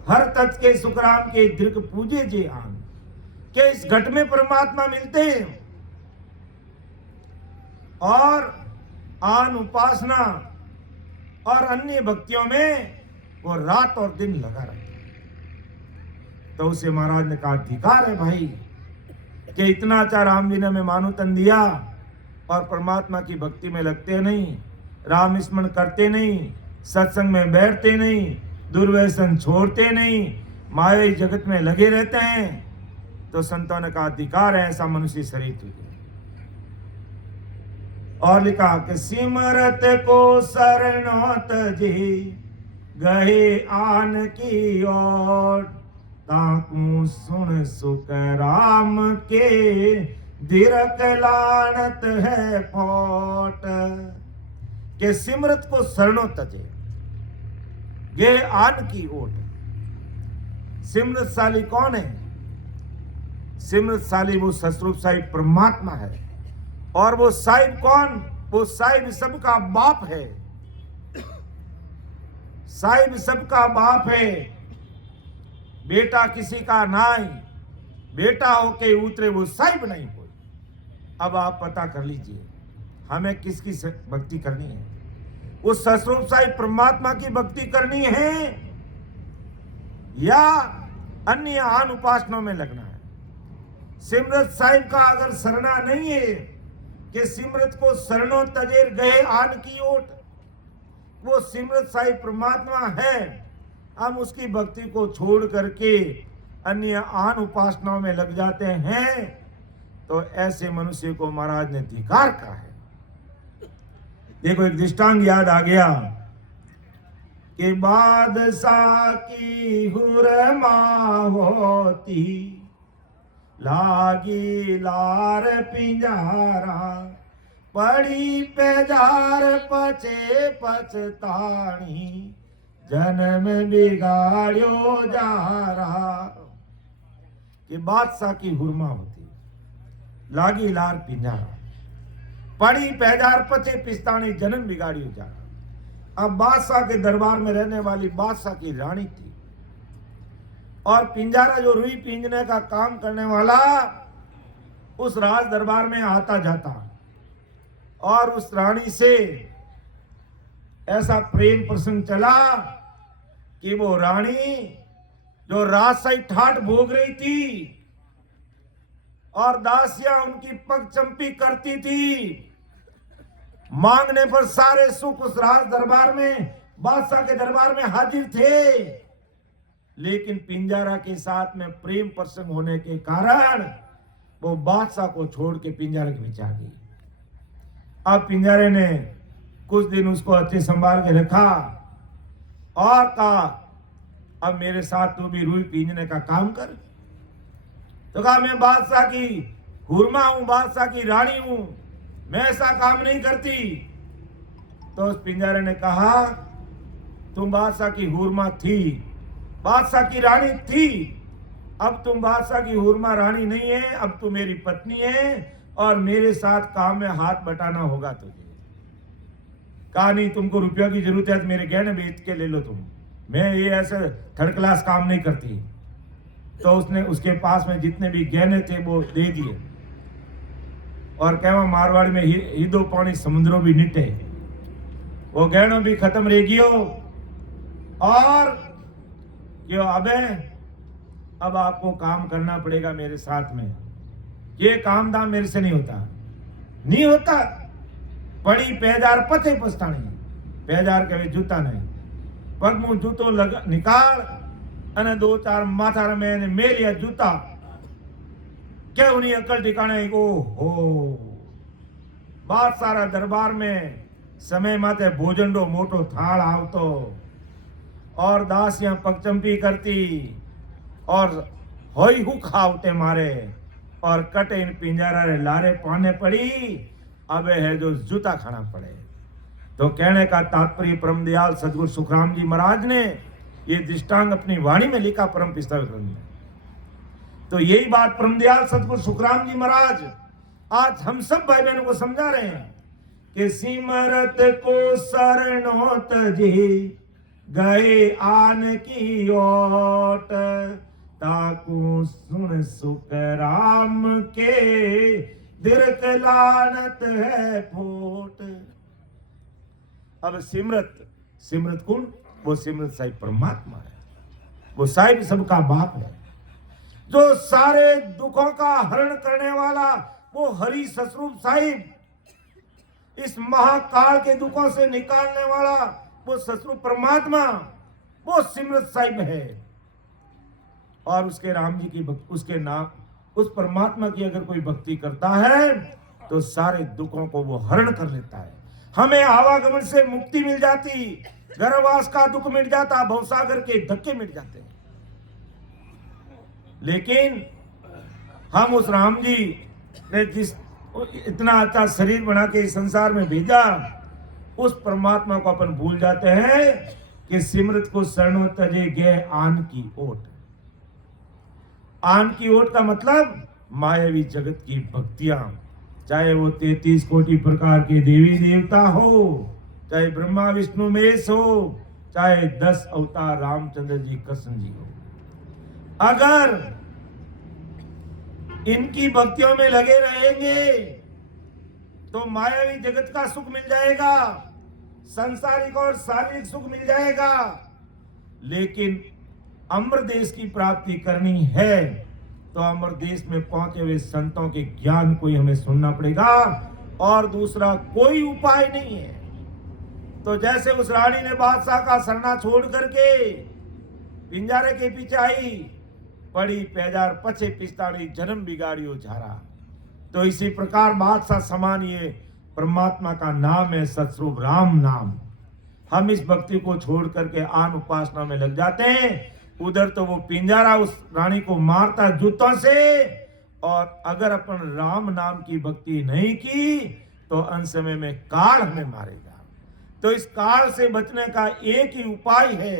हर तत्व के सुखराम के दीर्घ पूजे जे आन, के इस घट में परमात्मा मिलते हैं, और आन उपासना और अन्य भक्तियों में वो रात और दिन लगा रहता है। तो उसे महाराज ने कहा अधिकार है भाई कि इतना अच्छा राम जी ने हमें मानो तन दिया, और परमात्मा की भक्ति में लगते नहीं, राम स्मरण करते नहीं, सत्संग में बैठते नहीं, दुर्व्यसन छोड़ते नहीं, माया जगत में लगे रहते हैं, तो संतों ने कहा अधिकार है ऐसा मनुष्य शरीर तुझे। और लिखा कि सिमरत को शरणोत जी गहे आन की ओर, ताकू सुन सुख राम के दिरक लानत है फोट। के सिमरत को शरणों तजे गे आन की ओट। सिमरतशाली कौन है? सिमरतशाली वो ससरूप साहिब परमात्मा है। और वो साहिब कौन? वो साहिब सबका बाप है। साहिब सबका बाप है। बेटा किसी का नाई, बेटा होके उतरे वो साहिब नहीं कोई। अब आप पता कर लीजिए हमें किसकी भक्ति करनी है। उस ससरूप साहिब परमात्मा की भक्ति करनी है या अन्य आन उपासनाओं में लगना है। सिमरत साहिब का अगर सरना नहीं है कि सिमरत को शरणों तजेर गए आन की ओट। वो सिमरत साई परमात्मा है, हम उसकी भक्ति को छोड़ करके अन्य आन उपासनाओं में लग जाते हैं, तो ऐसे मनुष्य को महाराज ने धिक्कार कहा है। देखो एक दृष्टांत याद आ गया कि बादशाह की हुरमा होती, लागी लार पिंजारा, पड़ी पेजार पचे पछताणी, जन्म बिगाड़ियो जारा। कि बादशाह की हुरमा होती, लागी लार पिंजारा, पड़ी पेजार पचे पिस्तानी, जन्म बिगाड़ियो जारा। अब बादशाह के दरबार में रहने वाली बादशाह की रानी थी, और पिंजारा जो रुई पींजने का काम करने वाला उस राज दरबार में आता जाता, और उस रानी से ऐसा प्रेम प्रसंग चला कि वो रानी जो राजशाही ठाट भोग रही थी और दासियां उनकी पगचंपी करती थी, मांगने पर सारे सुख उस राज दरबार में, बादशाह के दरबार में हाजिर थे, लेकिन पिंजारा के साथ में प्रेम प्रसंग होने के कारण वो बादशाह को छोड़ के पिंजारे के पीछे आ गई। अब पिंजारे ने कुछ दिन उसको अच्छे संभाल के रखा और कहा अब मेरे साथ तू भी रुई पींजने का काम कर। तो कहा मैं बादशाह की हुरमा हूं, बादशाह की रानी हूं, मैं ऐसा काम नहीं करती। तो उस पिंजारे ने कहा तुम बादशाह की हुरमा थी, बादशाह की रानी थी, अब तुम बादशाह की हुरमा रानी नहीं है, अब तू मेरी पत्नी है और मेरे साथ काम में हाथ बटाना होगा तुझे। कहा नहीं तुमको रुपया की जरूरत है तो मेरे गहने बेच के ले लो तुम, मैं ये ऐसे थर्ड क्लास काम नहीं करती। तो उसने उसके पास में जितने भी गहने थे वो दे दिए, और कहवा मारवाड़ी में ही दो पानी समुद्रों भी निटे, वो गहनों भी खत्म रह गियो। और क्यों अब आपको काम करना पड़ेगा मेरे साथ में, ये काम दाम मेरे से नहीं होता। पड़ी पेजार पचे पछताणी, पेजार के जूता ने पग मुंह जूतो निकाल अने दो चार माथा में मेलिया जूता क्या उन्हीं अकल ठिकाने को हो। बात सारा दरबार में समय माते भोजन रो मोटो थाल आवतो और दासियां पगचंपी करती और होई हु खावते मारे और कटे इन पिंजारा रे लारे पाने पड़ी, अबे है जो जूता खाना पड़े। तो कहने का तात्पर्य परम दयाल सदगुरु सुखराम जी महाराज ने ये दृष्टांत अपनी वाणी में लिखा परम पिस्ता ग्रंथ में। तो यही बात परम दयाल सदगुरु सुखराम जी महाराज आज हम सब भाई बहनों को समझा रहे हैं कि सिमरत को शरणों तजे गए आन की ओट, ताकू सुन सुख राम के दीर्घ लानत है फोट। अब सिमरत कौन? वो सिमरत साहिब परमात्मा है, वो साहिब सबका बाप है, जो सारे दुखों का हरण करने वाला वो हरि ससरूप साहिब, इस महाकाल के दुखों से निकालने वाला वो ससरूप परमात्मा, वो सिमरत साहिब है। और उसके राम जी की उसके नाम उस परमात्मा की अगर कोई भक्ति करता है तो सारे दुखों को वो हरण कर लेता है। हमें आवागमन से मुक्ति मिल जाती, गर्भवास का दुख मिट जाता, भवसागर के धक्के मिट जाते। लेकिन हम उस राम जी ने जिस इतना अच्छा शरीर बना के इस संसार में भेजा, उस परमात्मा को अपन भूल जाते हैं कि सिमरत को शरणों तजे गए आन की ओट। आन की ओट का मतलब मायावी जगत की भक्तियां, चाहे वो 33 कोटि प्रकार के देवी देवता हो, चाहे ब्रह्मा विष्णु महेश हो, चाहे 10 अवतार रामचंद्र जी कृष्ण जी हो, अगर इनकी भक्तियों में लगे रहेंगे तो मायावी जगत का सुख मिल जाएगा, सांसारिक और शारीरिक सुख मिल जाएगा। लेकिन अमर देश की प्राप्ति करनी है तो अमर देश में पहुंचे हुए संतों के ज्ञान को ही हमें सुनना पड़ेगा, और दूसरा कोई उपाय नहीं है। तो जैसे उस रानी ने बादशाह का सरना छोड़ करके पिंजारे के पीछे आई, पड़ी पैदार पचे पिस्ताड़ी जन्म बिगाड़ियो झारा। तो इसी प्रकार बादशाह समान ये परमात्मा का नाम है, सतस्वरूप राम नाम। हम इस भक्ति को छोड़ करके आन उपासना में लग जाते हैं। उधर तो वो पिंजारा उस रानी को मारता है जूतों से, और अगर अपन राम नाम की भक्ति नहीं की तो अंत समय में काल हमें मारेगा। तो इस काल से बचने का एक ही उपाय है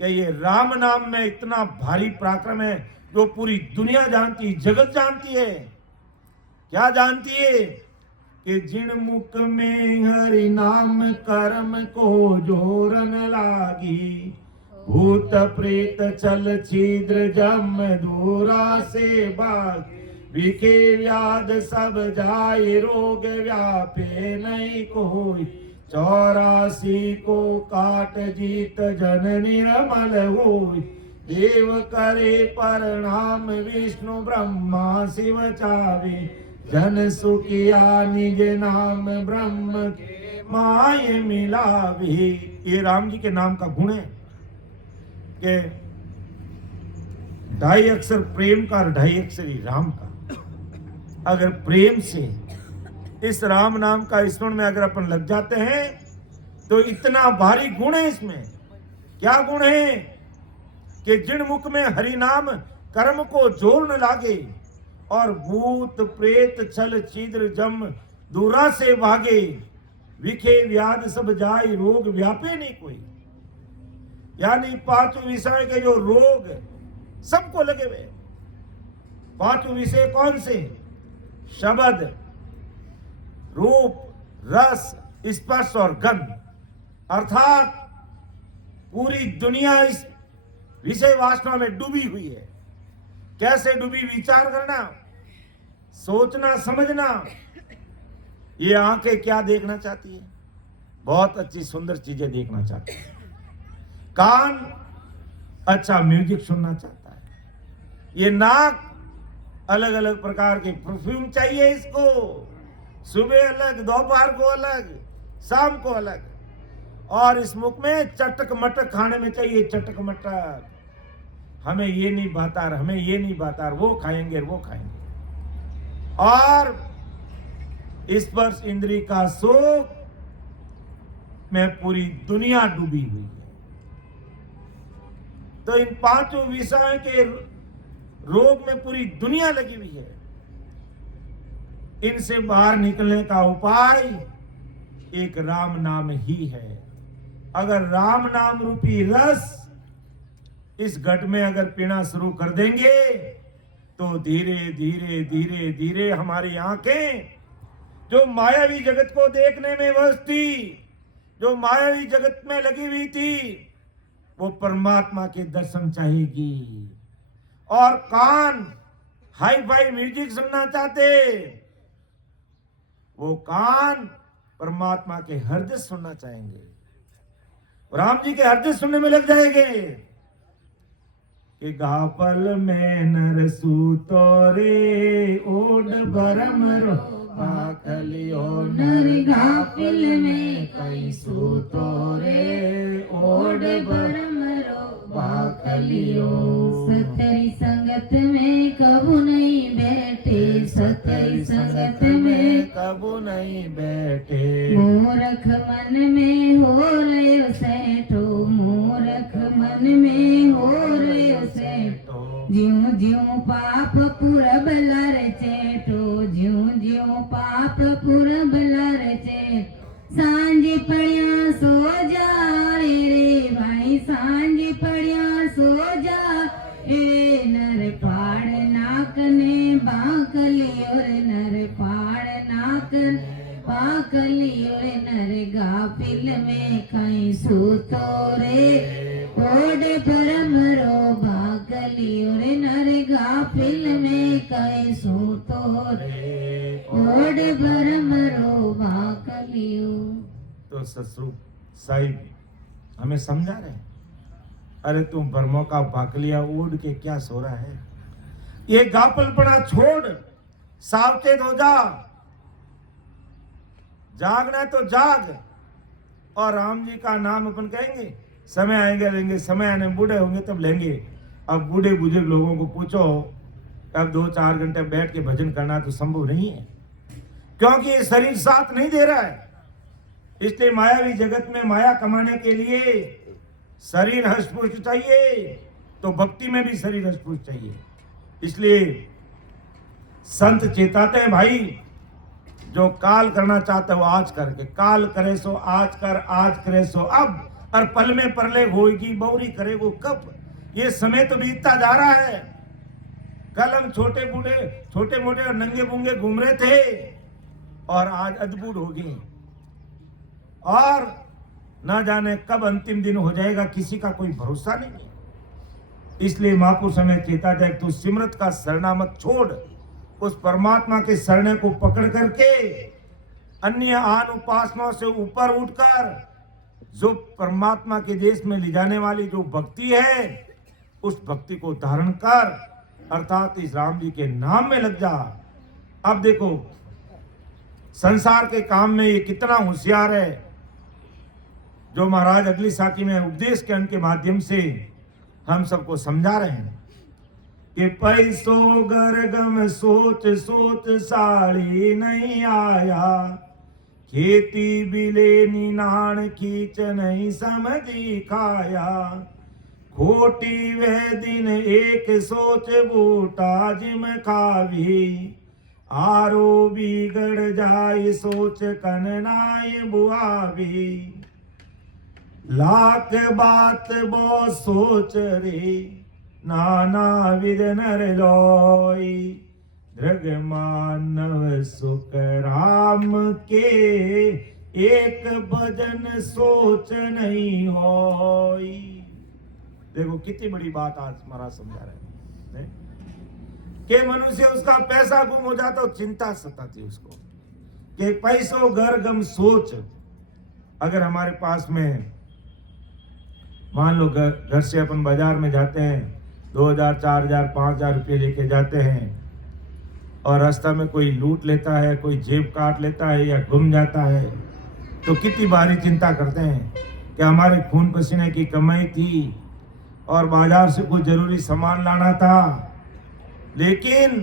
कि ये राम नाम में इतना भारी पराक्रम है जो पूरी दुनिया जानती, जगत जानती है। क्या जानती है? कि जिन मुख में हरि नाम कर्म को जोरन लागी, भूत प्रेत चल छिद्र जम दूरा से भाग, विखे व्याध सब जाए रोग व्यापे नहीं कोई, 84 को काट जीत जन निर्मल होई, देव करे प्रणाम विष्णु ब्रह्मा शिव चावे, जन सुखिया निज नाम ब्रह्म के माय मिलावे। ये राम जी के नाम का गुण है कि 2.5 अक्षर प्रेम का और 2.5 अक्षर ही राम का। अगर प्रेम से इस राम नाम का स्मरण में अगर अपन लग जाते हैं तो इतना भारी गुण है इसमें। क्या गुण है? कि जिन मुख में हरि नाम कर्म को जोर न लागे, और भूत प्रेत छल छिद्र जम दूरा से भागे, विखे व्याध सब जाए रोग व्यापे नहीं कोई। यानी 5 विषय के जो रोग सबको लगे हुए। 5 विषय कौन से? शब्द, रूप, रस, स्पर्श और गंध। अर्थात पूरी दुनिया इस विषय वासना में डूबी हुई है। कैसे डूबी? विचार करना, सोचना, समझना। ये आंखें क्या देखना चाहती है? बहुत अच्छी सुंदर चीजें देखना चाहती है। कान अच्छा म्यूजिक सुनना चाहता है। ये नाक अलग अलग प्रकार के परफ्यूम चाहिए इसको, सुबह अलग, दोपहर को अलग, शाम को अलग। और इस मुख में चटक मटक खाने में चाहिए, चटक मटक। हमें ये नहीं भाता, हमें ये नहीं भाता, वो खाएंगे वो खाएंगे। और स्पर्श इंद्री का सुख में पूरी दुनिया डूबी हुई है। तो इन 5 विषयों के रोग में पूरी दुनिया लगी हुई है। इनसे बाहर निकलने का उपाय एक राम नाम ही है। अगर राम नाम रूपी रस इस घट में अगर पीना शुरू कर देंगे तो धीरे धीरे धीरे धीरे हमारी आंखें जो मायावी जगत को देखने में व्यस्त थी, जो मायावी जगत में लगी हुई थी, वो परमात्मा के दर्शन चाहेगी। और कान हाई फाई म्यूजिक सुनना चाहते, वो कान परमात्मा के हृदय सुनना चाहेंगे। राम जी के हृदय सुनने में लग जाएंगे। कि गापल में नर सूतो रे ओड बरम रो आखलियो नर गापिल में कई सूतो रे ओड बरम रो आखलियो। सतरी संगत में कबू नहीं बैठे, सतरी संगत में कबू नहीं बैठे। मूर्ख मन में हो रहे सेठो, मूर्ख मन में हो रहे सेठो। ज्यों ज्यों पाप पूरब लर चेठो, ज्यों ज्यों पाप पूरब लर चेठ। सांझ पड़िया सो जाए रे भाई, सांझ पड़िया सो जा ए। नर पाड़ नाक ने बांकली और नर पाड़ नाक बांकली और नर गाफिल में कहीं सूतो रे ओड परम रो बांकली और नर गाफिल में कहीं सूतो रे ओड परम रो बांकली। तो ससुर साहिब हमें समझा रहे हैं, अरे तुम भरमों का बाकलिया ओढ़ के क्या सो रहा है? ये गापलपना छोड़, सावचेत हो जा। जागना है तो जाग, और राम जी का नाम अपन कहेंगे, समय आएंगे लेंगे, समय आने बूढ़े होंगे तब लेंगे। अब बूढ़े बुजुर्ग लोगों को पूछो, अब 2-4 घंटे बैठ के भजन करना तो संभव नहीं है, क्योंकि ये शरीर साथ नहीं दे रहा है। इसलिए मायावी जगत में माया कमाने के लिए शरीर हष्ट-पुष्ट चाहिए, तो भक्ति में भी शरीर हष्ट-पुष्ट चाहिए। इसलिए संत चेताते हैं, भाई जो काल करना चाहते हो आज करके, काल करे सो आज कर, आज करे सो अब, और पल में परले होगी बहुरी करे वो कब। ये समय तो बीतता जा रहा है। कल हम छोटे मोटे और नंगे बूंगे घूम रहे थे, और आज अद्भुत हो गए, और ना जाने कब अंतिम दिन हो जाएगा, किसी का कोई भरोसा नहीं है। इसलिए महापुरुष हमें चेताते हैं, तू सिमरत का सरना मत छोड़, उस परमात्मा के सरने को पकड़ करके अन्य आन उपासनाओं से ऊपर उठकर जो परमात्मा के देश में ले जाने वाली जो भक्ति है, उस भक्ति को धारण कर, अर्थात इस राम जी के नाम में लग जा। अब देखो संसार के काम में ये कितना होशियार है, जो महाराज अगली साखी में उपदेश ज्ञान के माध्यम से हम सबको समझा रहे हैं कि पैसो गरगम सोच सोच साड़ी नहीं आया, खेती बिले निनाण खींच नहीं समझी खाया, खोटी वह दिन एक सोच बूटा जिम खावी, आरो बिगड़ जाए सोच कननाय बुआवी, लाख बात बो सोच रे नाना विद नर लोई, दृग मानव सुख राम के एक भजन सोच नहीं होई। देखो कितनी बड़ी बात आज महाराज समझा रहे हैं कि मनुष्य उसका पैसा गुम हो जाता, तो चिंता सताती उसको कि पैसों घर गम सोच। अगर हमारे पास में मान लो घर से अपन बाजार में जाते हैं, 2000, 4000, 5000 रुपये लेके जाते हैं, और रास्ता में कोई लूट लेता है, कोई जेब काट लेता है या गुम जाता है, तो कितनी बारी चिंता करते हैं कि हमारे खून पसीने की कमाई थी और बाजार से कुछ जरूरी सामान लाना था, लेकिन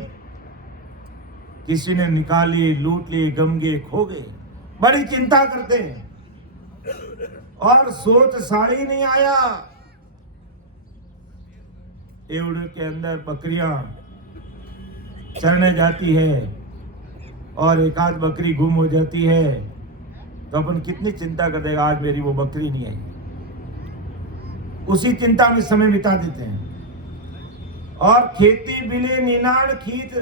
किसी ने निकाल लिए, लूट लिए, गम गए, खो गए। बड़ी चिंता करते हैं, और सोच साड़ी नहीं आया। एवढे के अंदर बकरियां चरने जाती है और एक आध बकरी गुम हो जाती है, तो अपन कितनी चिंता कर देगा, आज मेरी वो बकरी नहीं आई। उसी चिंता में समय बिता देते हैं। और खेती बिले निनाण खीत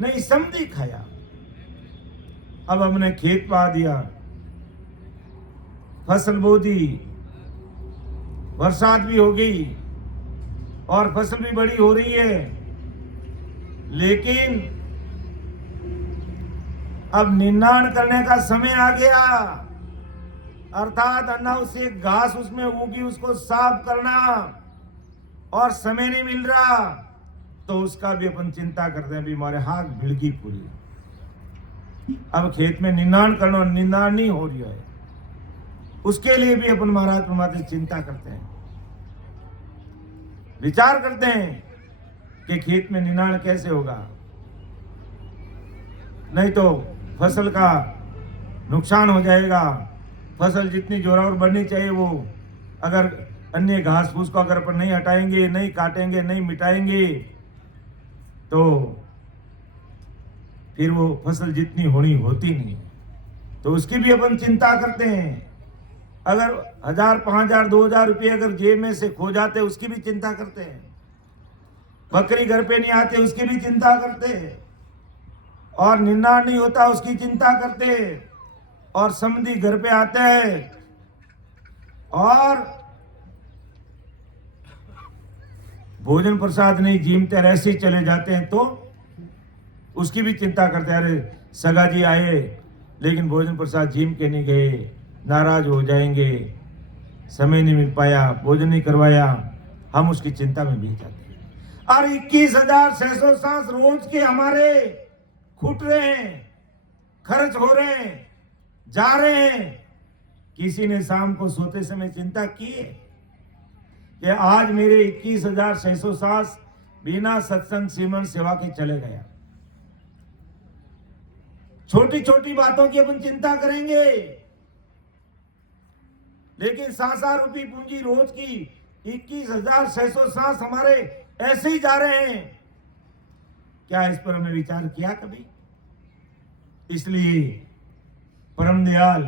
नहीं समझी खाया। अब हमने खेत पा दिया, फसल बो दी, बरसात भी हो गई और फसल भी बड़ी हो रही है, लेकिन अब निन्नाण करने का समय आ गया, अर्थात अनावश्यक घास उसमें उगी, उसको साफ करना, और समय नहीं मिल रहा, तो उसका भी अपन चिंता करते हैं, भी हमारे हाथ भिड़गी पूरी। अब खेत में निन्नाण करना, निन्नाण नहीं हो रही है, उसके लिए भी अपन महाराज परमात्मा चिंता करते हैं, विचार करते हैं कि खेत में निन्नाण कैसे होगा, नहीं तो फसल का नुकसान हो जाएगा। फसल जितनी जोरावर बढ़नी चाहिए, वो अगर अन्य घास फूस को अगर अपन नहीं हटाएंगे, नहीं काटेंगे, नहीं मिटाएंगे, तो फिर वो फसल जितनी होनी होती नहीं, तो उसकी भी अपन चिंता करते हैं। अगर 1000, 5000, 2000 रुपये अगर जेब में से खो जाते, उसकी भी चिंता करते हैं। बकरी घर पे नहीं आते, उसकी भी चिंता करते हैं। और निन्नाण नहीं होता, उसकी चिंता करते हैं। और समधी घर पे आते हैं और भोजन प्रसाद नहीं जीमते, ऐसे ही चले जाते हैं, तो उसकी भी चिंता करते हैं। अरे सगा जी आए लेकिन भोजन प्रसाद जीम के नहीं गए, नाराज हो जाएंगे, समय नहीं मिल पाया, भोजन नहीं करवाया, हम उसकी चिंता में भी जाते हैं। और 21,600 सांस रोज के हमारे खुट रहे हैं, खर्च हो रहे हैं, जा रहे हैं। किसी ने शाम को सोते समय चिंता की है कि आज मेरे 21,600 सास बिना सत्संग सिमरन सेवा के चले गया। छोटी छोटी बातों की अपन चिंता करेंगे, लेकिन सांसा रूपी पूंजी रोज की 21,600 सांस हमारे ऐसे ही जा रहे हैं। क्या इस पर हमने विचार किया कभी? इसलिए परम दयाल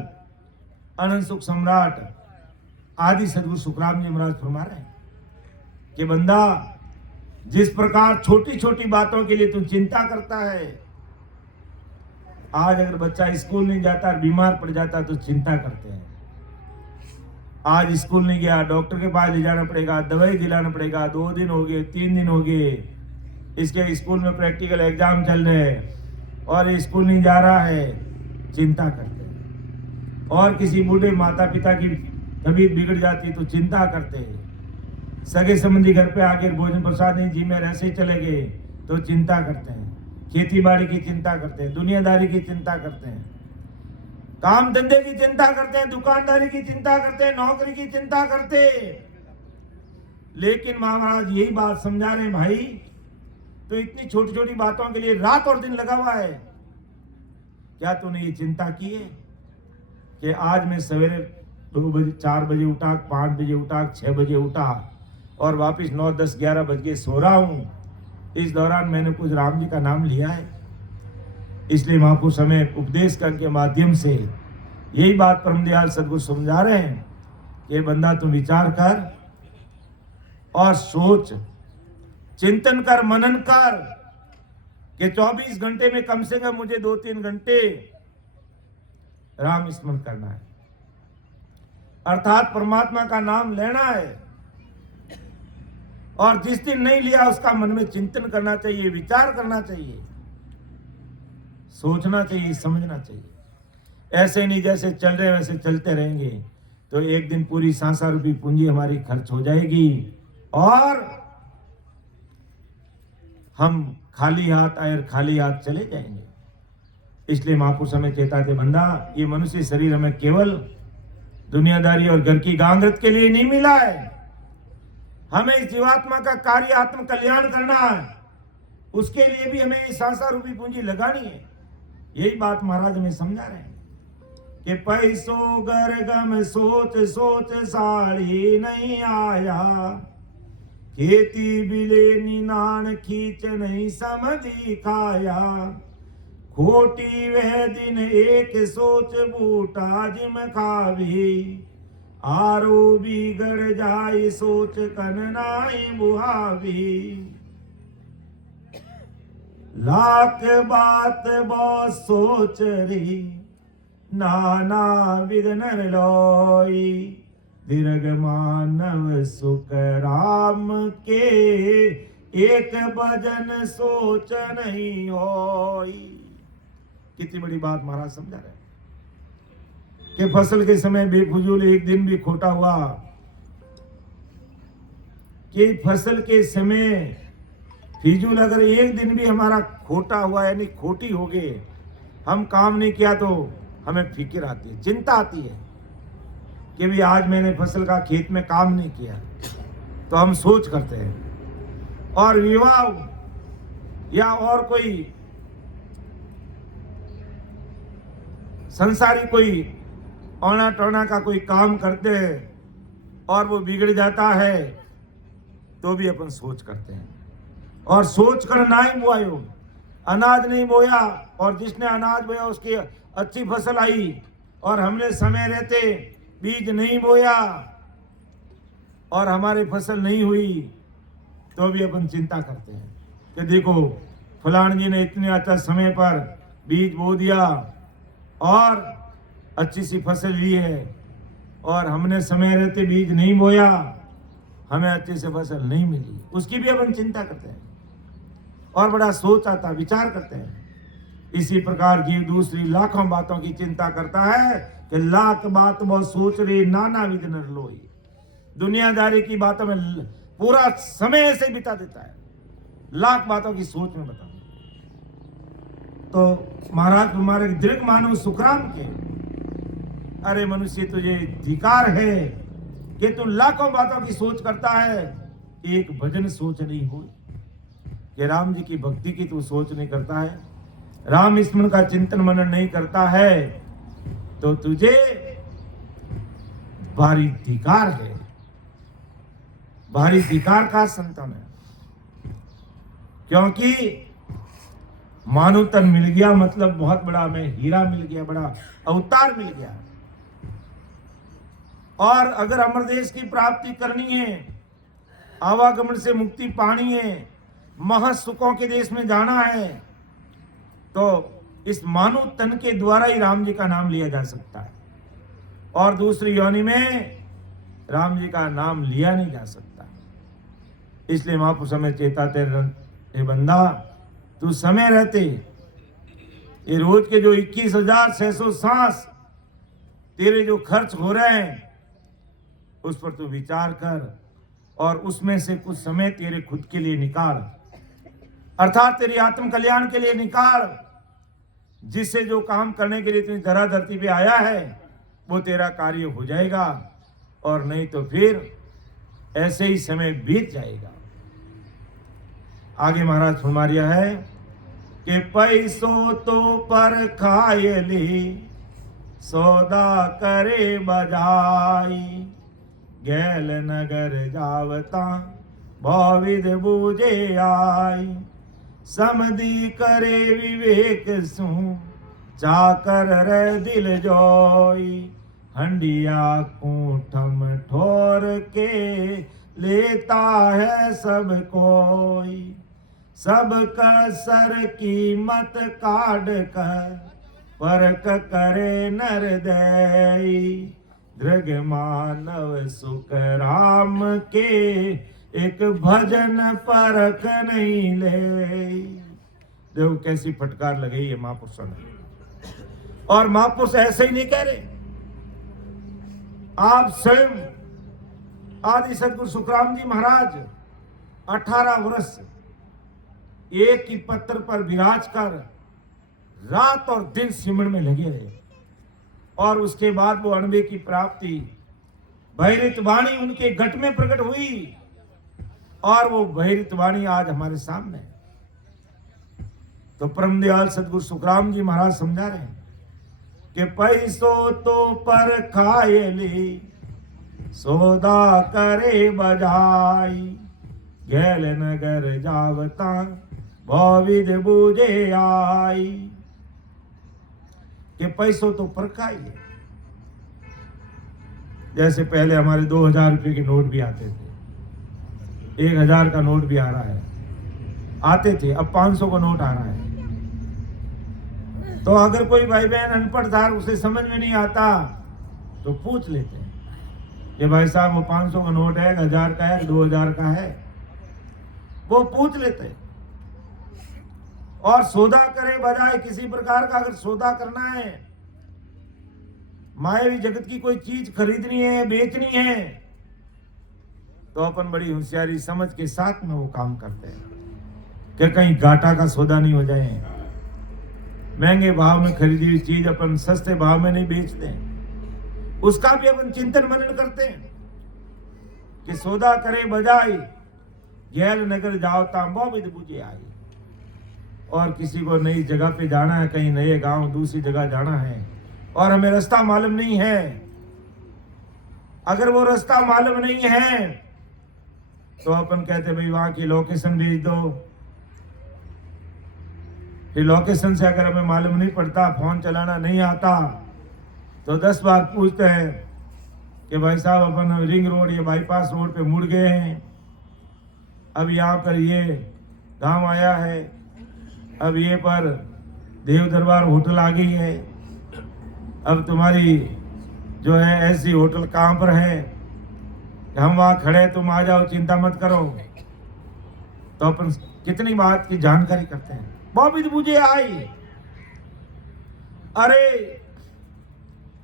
अनंत सुख सम्राट आदि सदगुरु सुखराम जी महाराज फरमा रहे हैं कि बंदा, जिस प्रकार छोटी छोटी बातों के लिए तू चिंता करता है, आज अगर बच्चा स्कूल नहीं जाता, बीमार पड़ जाता तो चिंता करते हैं। आज स्कूल नहीं गया, डॉक्टर के पास ले जाना पड़ेगा, दवाई दिलाना पड़ेगा, 2 दिन हो गए, 3 दिन हो गए, इसके स्कूल में प्रैक्टिकल एग्जाम चल रहे हैं और ये स्कूल नहीं जा रहा है, चिंता करते हैं। और किसी बूढ़े माता पिता की तबीयत बिगड़ जाती तो चिंता करते हैं। सगे संबंधी घर पे आकर भोजन प्रसाद नहीं जी में ऐसे ही चले गए तो चिंता करते हैं। खेती बाड़ी की चिंता करते हैं, दुनियादारी की चिंता करते हैं, काम धंधे की चिंता करते हैं, दुकानदारी की चिंता करते हैं, नौकरी की चिंता करते हैं। लेकिन महाराज यही बात समझा रहे हैं, भाई तो इतनी छोटी छोटी बातों के लिए रात और दिन लगा हुआ है, क्या तूने ये चिंता की है कि आज मैं सवेरे 2 बजे 4 बजे उठा, 5 बजे उठा, 6 बजे उठा और वापस 9, 10, 11 बज के सो रहा हूं। इस दौरान मैंने कुछ राम जी का नाम लिया है। इसलिए महापुरुष हमें उपदेश के माध्यम से यही बात परम दयाल सदगुरु समझा रहे हैं कि बंदा तू विचार कर और सोच, चिंतन कर, मनन कर कि 24 घंटे में कम से कम मुझे 2-3 घंटे राम स्मरण करना है, अर्थात परमात्मा का नाम लेना है। और जिस दिन नहीं लिया उसका मन में चिंतन करना चाहिए, विचार करना चाहिए, सोचना चाहिए, समझना चाहिए। ऐसे नहीं जैसे चल रहे वैसे चलते रहेंगे तो एक दिन पूरी सांसा रूपी पूंजी हमारी खर्च हो जाएगी और हम खाली हाथ आए और खाली हाथ चले जाएंगे। इसलिए महापुरुष हमें चेताते, बंदा ये मनुष्य शरीर हमें केवल दुनियादारी और घर की गांगरत के लिए नहीं मिला है। हमें इस जीवात्मा का कार्य आत्म कल्याण करना है, उसके लिए भी हमें इस सांसा रूपी पूंजी लगानी है। यही बात महाराज हमें समझा रहे हैं कि पैसो गरगम सोच सोच साड़ी नहीं आया, खेती बिले निनान खींच नहीं समझी खाया, खोटी वह दिन एक सोच बूटा जिम खावी, आरो बिगड़ जाए सोच कननाई बुहावी, लाख बात बहुत सोच री नाना विद नर लोई, दीर्घ मानव सुख राम के एक भजन सोच नहीं होई। कितनी बड़ी बात महाराज समझा रहे हैं कि फसल के समय बेफजूल एक दिन भी खोटा हुआ, कि फसल के समय फिजूल अगर एक दिन भी हमारा खोटा हुआ यानी खोटी हो गई, हम काम नहीं किया तो हमें फिक्र आती है, चिंता आती है कि भी आज मैंने फसल का खेत में काम नहीं किया, तो हम सोच करते हैं। और विवाह या और कोई संसारी कोई औना टोना का कोई काम करते हैं और वो बिगड़ जाता है तो भी अपन सोच करते हैं। और सोच कर ना ही बोयो, अनाज नहीं बोया और जिसने अनाज बोया उसकी अच्छी फसल आई और हमने समय रहते बीज नहीं बोया और हमारी फसल नहीं हुई तो भी अपन चिंता करते हैं कि देखो फलान जी ने इतने अच्छा समय पर बीज बो दिया और अच्छी सी फसल ली है और हमने समय रहते बीज नहीं बोया, हमें अच्छी से फसल नहीं मिली, उसकी भी अपन चिंता करते हैं और बड़ा सोच आता, विचार करते हैं। इसी प्रकार जीव दूसरी लाखों बातों की चिंता करता है कि लाख बात बहुत सोच रही नाना विध नर लोई। दुनियादारी की बातों में पूरा समय ऐसे बिता देता है, लाख बातों की सोच में बता। तो महाराज हमारे दीर्घ मानव सुखराम के अरे मनुष्य, तुझे धिकार है कि तू लाखों बातों की सोच करता है, एक भजन सोच नहीं हो कि राम जी की भक्ति की तू सोच नहीं करता है, राम स्मरण का चिंतन मनन नहीं करता है, तो तुझे भारी धिकार है, भारी धिकार का संतान है। क्योंकि मानो तन मिल गया मतलब बहुत बड़ा में हीरा मिल गया, बड़ा अवतार मिल गया। और अगर अमर देश की प्राप्ति करनी है, आवागमन से मुक्ति पानी है, महासुखों के देश में जाना है, तो इस मानव तन के द्वारा ही राम जी का नाम लिया जा सकता है, और दूसरी योनि में राम जी का नाम लिया नहीं जा सकता। इसलिए महापुरुष हमें चेताते, हे बंदा, तू समय रहते ये रोज के जो 21,600 सांस तेरे जो खर्च हो रहे हैं उस पर तू विचार कर, और उसमें से कुछ समय तेरे खुद के लिए निकाल, अर्थात तेरी आत्म कल्याण के लिए निकाल, जिससे जो काम करने के लिए तू धरा धरती पे आया है वो तेरा कार्य हो जाएगा, और नहीं तो फिर ऐसे ही समय बीत जाएगा। आगे महाराज फरमाया है कि पैसों तो पर खाए ली, सौदा करे बजाई, गैल नगर जावता भाविद बूझे आई, समदी करे विवेक सु चाकर रे दिल जोई, हंडिया कूठम ठोर के लेता है सब कोई, सब कसर कीमत काढ़ कर परक करे नर दई, दृग मानव सुख राम के एक भजन परख नहीं ले। देखो कैसी फटकार लगाई है महापुरुषों ने, और महापुरुष ऐसे ही नहीं कह रहे, आप स्वयं आदि सदगुरु सुखराम जी महाराज 18 वर्ष एक ही पत्थर पर विराज कर रात और दिन सिमरन में लगे रहे, और उसके बाद वो अणबे की प्राप्ति भैरित वाणी उनके घट में प्रकट हुई, और वो भैरित वाणी आज हमारे सामने है। तो परम दयाल सदगुरु सुखराम जी महाराज समझा रहे हैं कि पैसों तो पर खाए ली, सौदा करे बजाई, गैल नगर जावता भाविद बूझे आई, कि पैसों तो पर खाइए। जैसे पहले हमारे 2000 रुपये के नोट भी आते थे, 1000 का नोट भी आ रहा है, आते थे, अब 500 का नोट आ रहा है। तो अगर कोई भाई बहन अनपढ़ था, उसे समझ में नहीं आता, तो पूछ लेते हैं कि भाई साहब वो 500 का नोट है, 1000 का है, 2000 का है, वो पूछ लेते हैं। और सौदा करे बजाय किसी प्रकार का अगर सौदा करना है, मायावी जगत की कोई चीज खरीदनी है, बेचनी है, तो अपन बड़ी होशियारी समझ के साथ में वो काम करते हैं कि कहीं घाटा का सौदा नहीं हो जाए। महंगे भाव में खरीदी हुई चीज अपन सस्ते भाव में नहीं बेचते, उसका भी अपन चिंतन मनन करते हैं कि सौदा करे बजाय गैल नगर जाओ तांबो विद बुझे आई। और किसी को नई जगह पे जाना है, कहीं नए गांव दूसरी जगह जाना है, और हमें रास्ता मालूम नहीं है, अगर वो रास्ता मालूम नहीं है तो अपन कहते भाई वहां की लोकेशन भेज दो। फिर लोकेशन से अगर हमें मालूम नहीं पड़ता, फोन चलाना नहीं आता, तो 10 बार पूछते हैं कि भाई साहब अपन रिंग रोड या बाईपास रोड पे मुड़ गए हैं, अब यहाँ पर ये गांव आया है, अब ये पर देव दरबार होटल आ गई है, अब तुम्हारी जो है ऐसी होटल कहाँ पर है, हम वहाँ खड़े, तुम आ जाओ, चिंता मत करो। तो अपन कितनी बात की जानकारी करते हैं, बहुत मुझे आई। अरे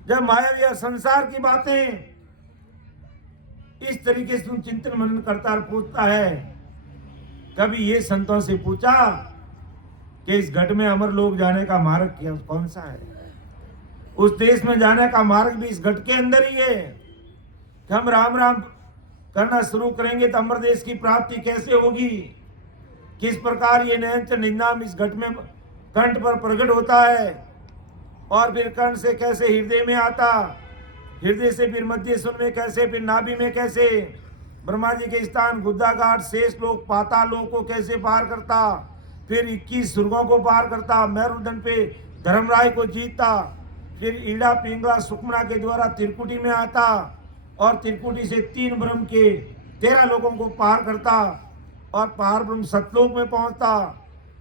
जब माया या संसार की बातें इस तरीके से तुम चिंतन मनन करता और पूछता है, कभी ये संतों से पूछा कि इस घट में अमर लोग जाने का मार्ग क्या कौन सा है? उस देश में जाने का मार्ग भी इस घट के अंदर ही है कि हम राम राम करना शुरू करेंगे तो अमर देश की प्राप्ति कैसे होगी। किस प्रकार ये नयनचर निन्याम इस घट में कंठ पर प्रकट होता है और फिर कंठ से कैसे हृदय में आता, हृदय से फिर मध्य सुन में कैसे, फिर नाभि में कैसे, ब्रह्मा जी के स्थान गुद्दाघाट शेष लोक पाताल लोक को कैसे पार करता, फिर 21 स्वर्गों को पार करता, मेरुदंड पे धर्मराय को जीतता, फिर ईड़ा पिंगला सुकमना के द्वारा त्रिकुटी में आता और त्रिकुटी से 3 ब्रह्म के 13 लोगों को पार करता और पार ब्रह्म सतलोक में पहुंचता,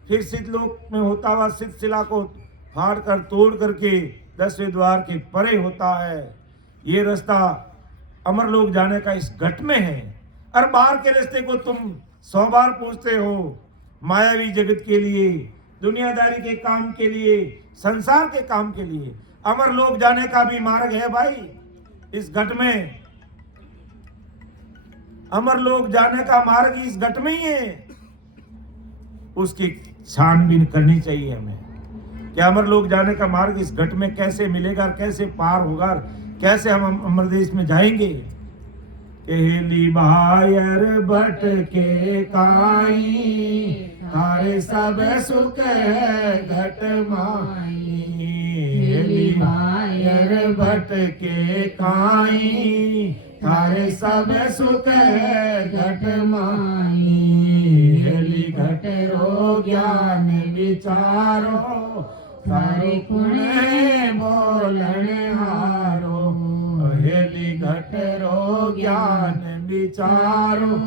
फिर सिद्धलोक में होता हुआ सिद्ध शिला को फाड़ कर तोड़ करके 10वें द्वार के परे होता है। ये रास्ता अमरलोक जाने का इस घट में है। और बाहर के रास्ते को तुम 100 बार पूछते हो, मायावी जगत के लिए, दुनियादारी के काम के लिए, संसार के काम के लिए। अमरलोक जाने का भी मार्ग है भाई इस घट में। अमरलोक जाने का मार्ग इस घट में ही है। उसकी छानबीन करनी चाहिए हमें कि अमरलोक जाने का मार्ग इस घट में कैसे मिलेगा, कैसे पार होगा, कैसे हम अमर देश में जाएंगे। हेली बायर बट के काई, तारे सब सुख घट माई। हेली बायर बट के काई, तारे सब सुख घट माई। हेली घट रो ज्ञान विचारो, तारे कुणे बोलन हारो। हेली घट रो ज्ञान विचारो,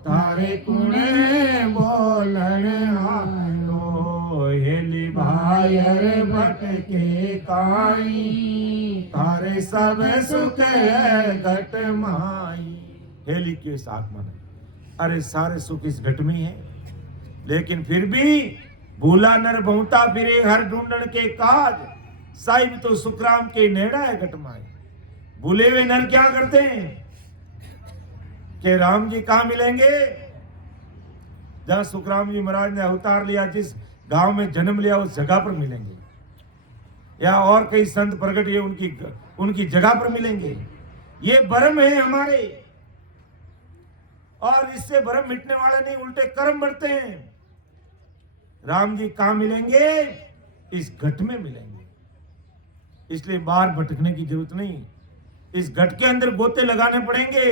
तारे कुणे बोलन हारो। हेली बायर बट के काई, तारे सब सुख घट माई। हेली के साथ मन, अरे सारे सुख इस घट में है, लेकिन फिर भी भूला नर बहुता फिरे हर ढूंढन के काज। साहिब तो सुखराम के नेड़ा है घट माई। भूले हुए नर क्या करते हैं कि राम जी कहाँ मिलेंगे? जहां सुखराम जी महाराज ने अवतार लिया, जिस गांव में जन्म लिया, उस जगह पर मिलेंगे, या और कई संत प्रकट हुए उनकी जगह पर मिलेंगे। ये भ्रम है हमारे, और इससे भ्रम मिटने वाले नहीं, उल्टे कर्म बढ़ते हैं। राम जी कहां मिलेंगे? इस घट में मिलेंगे। इसलिए बाहर भटकने की जरूरत नहीं, इस घट के अंदर गोते लगाने पड़ेंगे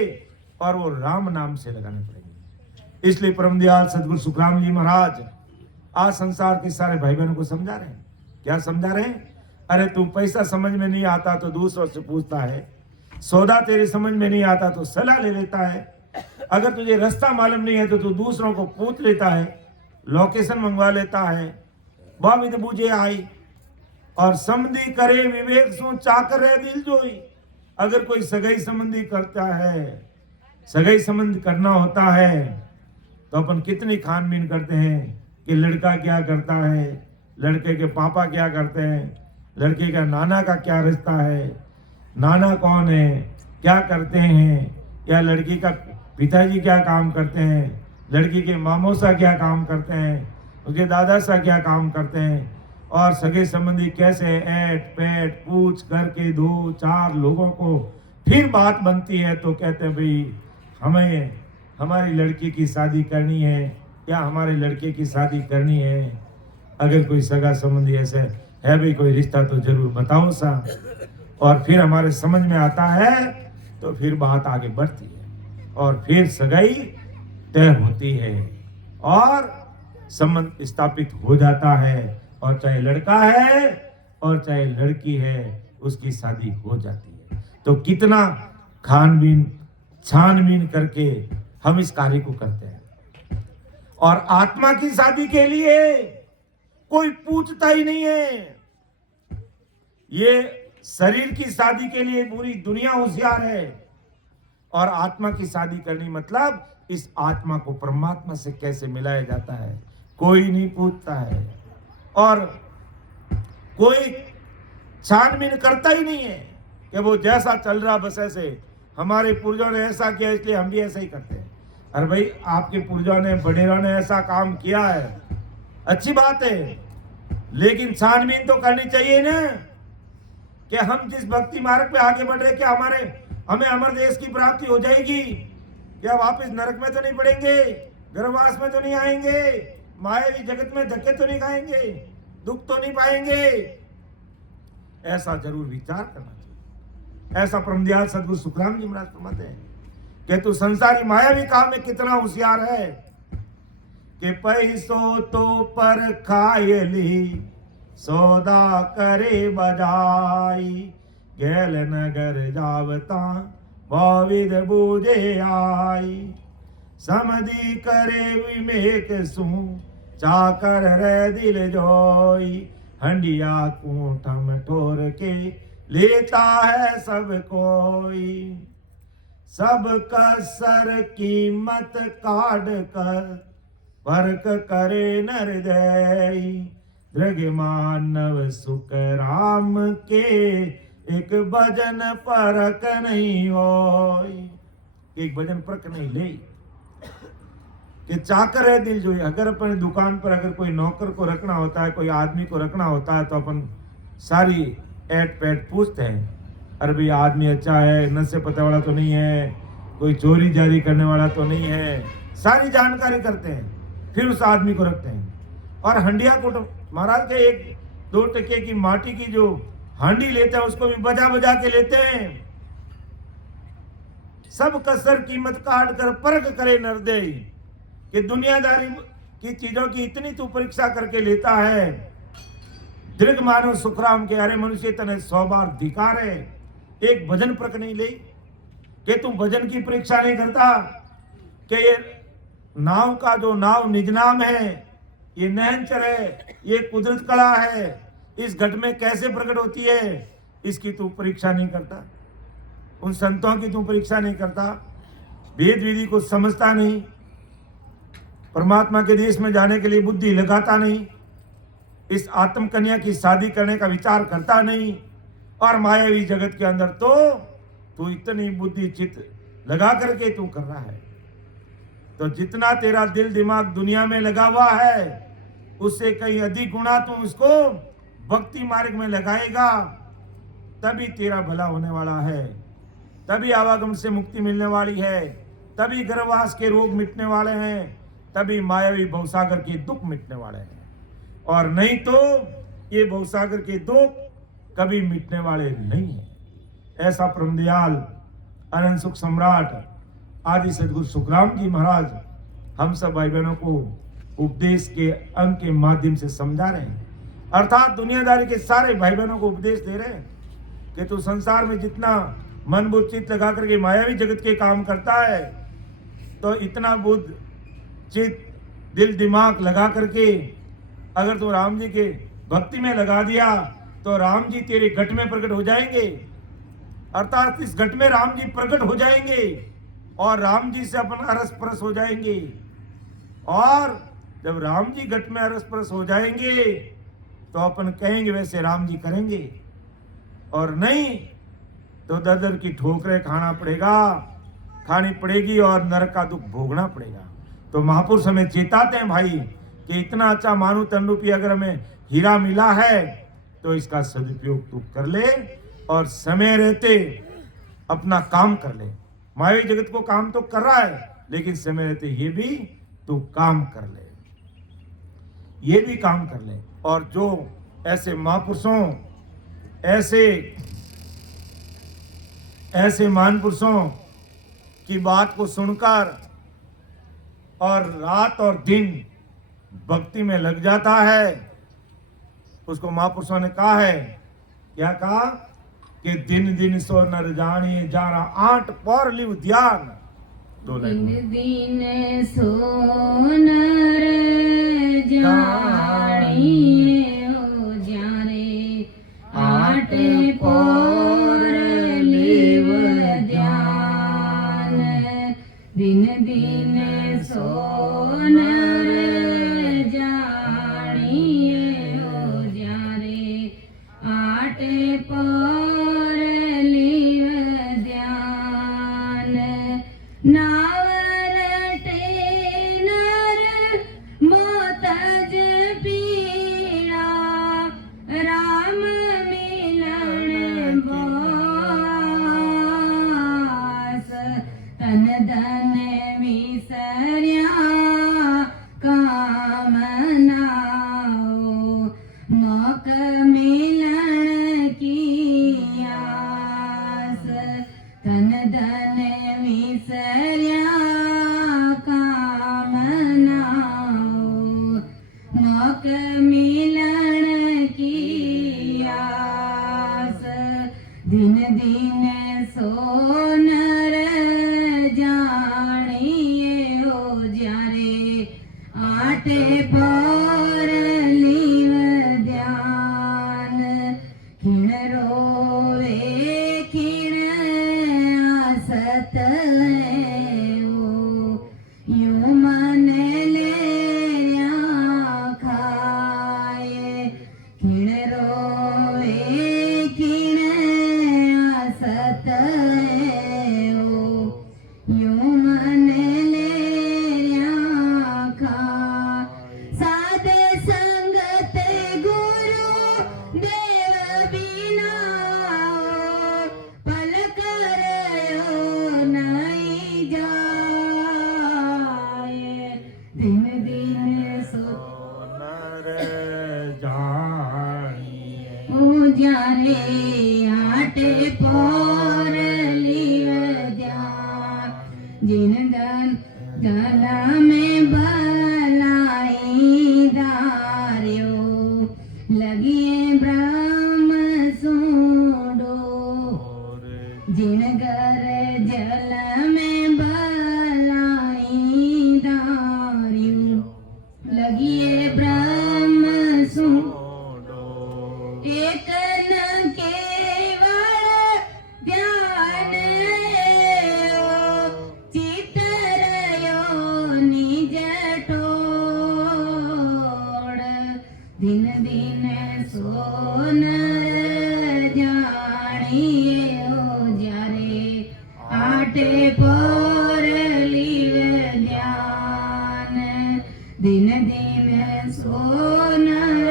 और वो राम नाम से लगाने पड़ेंगे। इसलिए परम दयाल सदगुरु सुखराम जी महाराज आज संसार के सारे भाई बहनों को समझा रहे हैं। क्या समझा रहे हैं? अरे तू पैसा समझ में नहीं आता तो दूसरों से पूछता है, सौदा तेरे समझ में नहीं आता तो सलाह ले लेता है, अगर तुझे रास्ता मालूम नहीं है तो तू दूसरों को पूछ लेता है, लोकेशन मंगवा लेता है। बाविद बूझे आई और समधी करे विवेक सो चाकर है दिल जोई। अगर कोई सगाई संबंधी करता है, सगाई संबंध करना होता है, तो अपन कितनी छानबीन करते हैं कि लड़का क्या करता है, लड़के के पापा क्या करते हैं, लड़के का नाना का क्या रिश्ता है, नाना कौन है, क्या करते हैं, या लड़की का पिताजी क्या काम करते हैं, लड़की के मामों सा क्या काम करते हैं, उसके दादा सा क्या काम करते हैं, और सगे संबंधी कैसे ऐट पैट पूछ करके 2-4 लोगों को फिर बात बनती है तो कहते हैं भाई हमें हमारी लड़की की शादी करनी है या हमारे लड़के की शादी करनी है। अगर कोई सगा संबंधी ऐसे है भाई कोई रिश्ता तो जरूर बताओ सा, और फिर हमारे समझ में आता है तो फिर बात आगे बढ़ती है और फिर सगाई तय होती है और संबंध स्थापित हो जाता है, और चाहे लड़का है और चाहे लड़की है उसकी शादी हो जाती है। तो कितना छानबीन करके हम इस कार्य को करते हैं। और आत्मा की शादी के लिए कोई पूछता ही नहीं है। ये शरीर की शादी के लिए पूरी दुनिया होशियार है, और आत्मा की शादी करनी मतलब इस आत्मा को परमात्मा से कैसे मिलाया जाता है कोई नहीं पूछता है, और कोई छानबीन करता ही नहीं है कि वो जैसा चल रहा बस ऐसे हमारे पूर्वजों ने ऐसा किया इसलिए हम भी ऐसा ही करते हैं। अरे भाई आपके पूर्वजों ने बड़ेरों ने ऐसा काम किया है, अच्छी बात है, लेकिन छानबीन तो करनी चाहिए ना कि हम जिस भक्ति मार्ग पे आगे बढ़ रहे, क्या हमें अमर देश की प्राप्ति हो जाएगी? क्या वापस नरक में तो नहीं पड़ेंगे? गर्भवास में तो नहीं आएंगे? मायावी जगत में धक्के तो नहीं खाएंगे? दुख तो नहीं पाएंगे? ऐसा जरूर विचार करना चाहिए। ऐसा परमदयाल सदगुरु सुखराम जी महाराज फरमाते हैं कि तू संसारी मायावी काम में कितना होशियार है कि पैसों तो पर खाए ली, सौदा करे बजाई, गैल नगर जावता भाविद बूझे आई, समधि करे विमेक सू, चाकर रे दिल जोई, हंडिया कूठम ठोर के लेता है सब कोई, सब कसर कीमत काढ़ कर परक करे नरदयी, दृग मानव सुख राम के, एक भजन परक नहीं होई। एक भजन परक नहीं ले कि चाकर है दिल जो है। अगर अपने दुकान पर अगर कोई नौकर को रखना होता है, कोई आदमी को रखना होता है, तो अपन सारी एट पैट पूछते हैं, अरे भाई आदमी अच्छा है, नशे पते वाला तो नहीं है, कोई चोरी जारी करने वाला तो नहीं है, सारी जानकारी करते हैं, फिर उस आदमी को रखते हैं। और हंडिया को महाराज के 1-2 टके की माटी की जो हांडी लेते हैं, उसको भी बजा बजा के लेते हैं। सब कसर कीमत काट कर परख करे नरदयी, कि दुनियादारी की चीजों की इतनी तू परीक्षा करके लेता है। दृढ़ मानव सुखराम के, अरे मनुष्य तने 100 बार धिकार है, एक भजन परक नहीं ले कि तू भजन की परीक्षा नहीं करता कि ये नाव का जो नाव निज नाम है, ये नहनचर है, ये कुदरत कला है, इस घट में कैसे प्रकट होती है, इसकी तू परीक्षा नहीं करता। उन संतों की तू परीक्षा नहीं करता, वेद विधि को समझता नहीं, परमात्मा के देश में जाने के लिए बुद्धि लगाता नहीं, इस आत्म कन्या की शादी करने का विचार करता नहीं, और मायावी जगत के अंदर तो तू इतनी बुद्धि चित्त लगा करके तू कर रहा है। तो जितना तेरा दिल दिमाग दुनिया में लगा हुआ है, उससे कहीं अधिक गुना तू उसको भक्ति मार्ग में लगाएगा, तभी तेरा भला होने वाला है, तभी आवागम से मुक्ति मिलने वाली है, तभी गर्भवास के रोग मिटने वाले हैं, तभी मायावी भवसागर के दुख मिटने वाले हैं। और नहीं तो ये भवसागर के दुख कभी मिटने वाले नहीं है। ऐसा परमदयाल अनंत सुख सम्राट आदि सदगुरु सुखराम जी महाराज हम सब भाई बहनों को उपदेश के अंग के माध्यम से समझा रहे हैं। अर्थात दुनियादारी के सारे भाई बहनों को उपदेश दे रहे हैं कि तू संसार में जितना मन बुद्ध चित्त लगा करके मायावी जगत के काम करता है, तो इतना बुद्ध चित्त दिल दिमाग लगा करके अगर तू राम जी के भक्ति में लगा दिया, तो राम जी तेरे घट में प्रकट हो जाएंगे। अर्थात इस घट में राम जी प्रकट हो जाएंगे और राम जी से अपन अरस परस हो जाएंगे। और जब राम जी घट में अरस परस हो जाएंगे, तो अपन कहेंगे वैसे राम जी करेंगे, और नहीं तो दर की ठोकरें खानी पड़ेगी और नरक का दुख भोगना पड़ेगा। तो महापुरुष हमें चेताते हैं भाई कि इतना अच्छा मानव तन रूपी अगर हमें हीरा मिला है, तो इसका सदुपयोग तू कर ले और समय रहते अपना काम कर ले। मायावी जगत को काम तो कर रहा है, लेकिन समय रहते ये भी तू काम कर ले, ये भी काम कर ले। और जो ऐसे महापुरुषों, ऐसे महापुरुषों की बात को सुनकर और रात और दिन भक्ति में लग जाता है, उसको महापुरुषों ने कहा है, क्या कहा कि दिन दिन सो नर जानिए जारा 8 पौर लिव ध्यान। दिन दिन सो नर जानिए ओ जारे 8 पौर लिव ध्यान। दिन दिन सो नर जानिए ओ जारे 8 पौर लिव ध्यान। नावरटे नर मोतज पीड़ा, राम मिलन लोक मिलन की आस दिन दिन सोनर जानिए हो जारे आटे पर लीव ध्यान खिण रोवे खिण आसत यूं मन ले खाए खिण रोवे खिण आसत यूं मन ले खा साध संगत गुरु देव बिना पल करयो नहीं जाए दिन दिन सोनर जानिए जाने आटे पोर लिव ध्यान जिन धन धन में भलाई दार्यो लगिए ब्रह्म सूडो जिन घर जल में भलाई दार्यो लगिए ब्रह्म सूडो एक न केवल ध्यान चितरयो निज टोड़ दिन दिन सोनर जानिए हो जारे आटे पर लीव ध्यान दिन दिन सोनर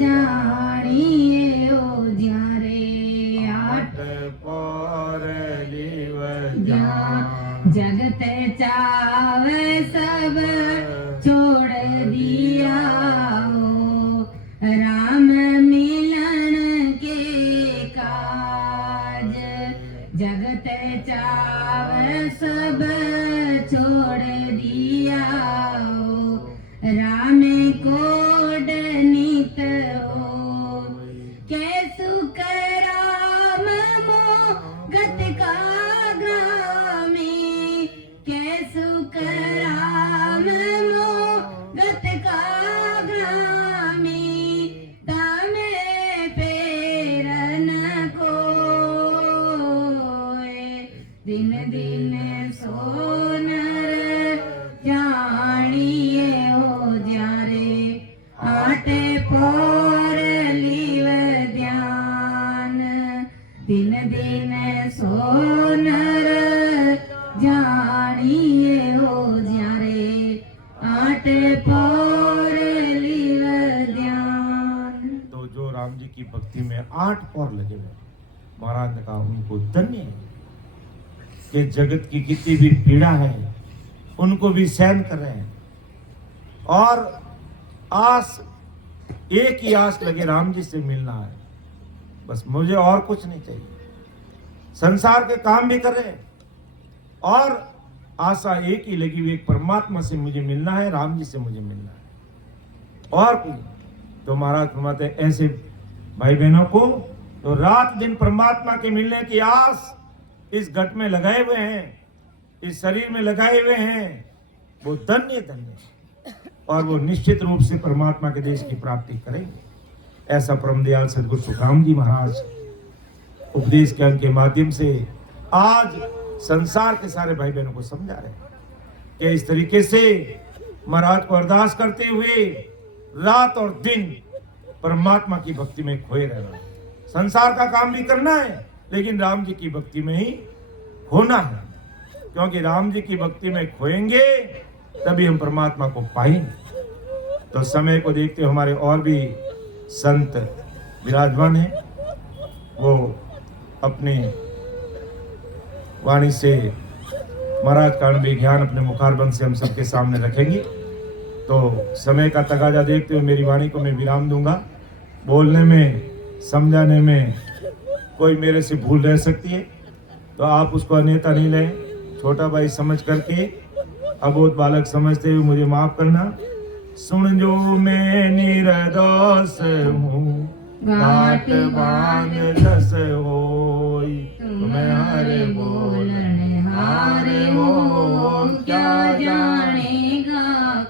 जानिए हो जारे आट पर लीव ध्यान जगत चाव सब छोड़ दिया हो राम मिलन के काज जगत चाव सब छोड़ दिया हो राम कोड नित हो कैसुख राम मोगत का ग्रामी कैसुख राम मोगत का ग्रामी तमे फेरन को दिन दिन सोनर जानिए हो जारे आटे पोर लीव ध्यान दिन दिन सोनर जानिए हो जारे आटे पोर लीव ध्यान। तो जो राम जी की भक्ति में 8 पौर लगे हुए महाराज ने कहा उनको धन्य है कि जगत की कितनी भी पीड़ा है उनको भी सहन कर रहे हैं और आस एक ही आस लगे राम जी से मिलना है बस मुझे और कुछ नहीं चाहिए संसार के काम भी कर रहे हैं और आशा एक ही लगी हुई एक परमात्मा से मुझे मिलना है राम जी से मुझे मिलना है और कोई तो महाराज फरमाते हैं ऐसे भाई बहनों को तो रात दिन परमात्मा के मिलने की आस इस घट में लगाए हुए हैं इस शरीर में लगाए हुए हैं वो धन्य धन्य और वो निश्चित रूप से परमात्मा के देश की प्राप्ति करेंगे ऐसा परम दयाल सदगुरु सुखराम जी महाराज उपदेश ज्ञान के माध्यम से आज संसार के सारे भाई बहनों को समझा रहे हैं कि इस तरीके से महाराज को अरदास करते हुए रात और दिन परमात्मा की भक्ति में खोए रहना संसार का काम भी करना है लेकिन राम जी की भक्ति में ही खोना है क्योंकि राम जी की भक्ति में खोएंगे तभी हम परमात्मा को पाएंगे। तो समय को देखते हुए हमारे और भी संत विराजमान हैं वो अपने वाणी से महाराज का ज्ञान अपने मुखारबंद से हम सबके सामने रखेंगे। तो समय का तकाजा देखते हुए मेरी वाणी को मैं विराम दूंगा। बोलने में समझाने में कोई मेरे से भूल रह सकती है तो आप उसको अन्यथा नहीं लें। छोटा भाई समझ करके अबोध बालक समझते हुए मुझे माफ करना। सुन जो मैं निर्दोष हूँ घाट बांध दस होई तुम्हें हरे बोलने हारे हो क्या जानेगा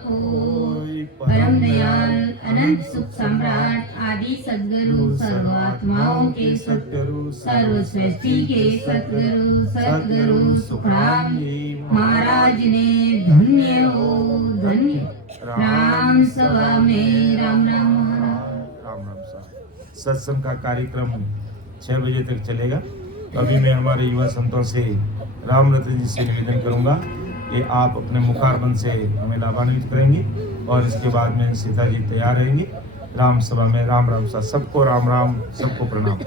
कोई। परम दयाल अनंत सुख सम्राट आदि सद्गुरु सर्वात्माओं के सद्गुरु सर्वश्रेष्ठी के सद्गुरु सद्गुरु सुखराम जी महाराज ने धन्य हो धन्य। राम सभा में राम राम राम राम साहब। सत्संग का कार्यक्रम 6 बजे तक चलेगा। तो अभी मैं हमारे युवा संतों से राम रतन जी से निवेदन करूंगा कि आप अपने मुखारबंद से हमें लाभान्वित करेंगे और इसके बाद में सीता जी तैयार रहेंगे। राम सभा में राम राम साहब। सबको राम राम, सबको प्रणाम।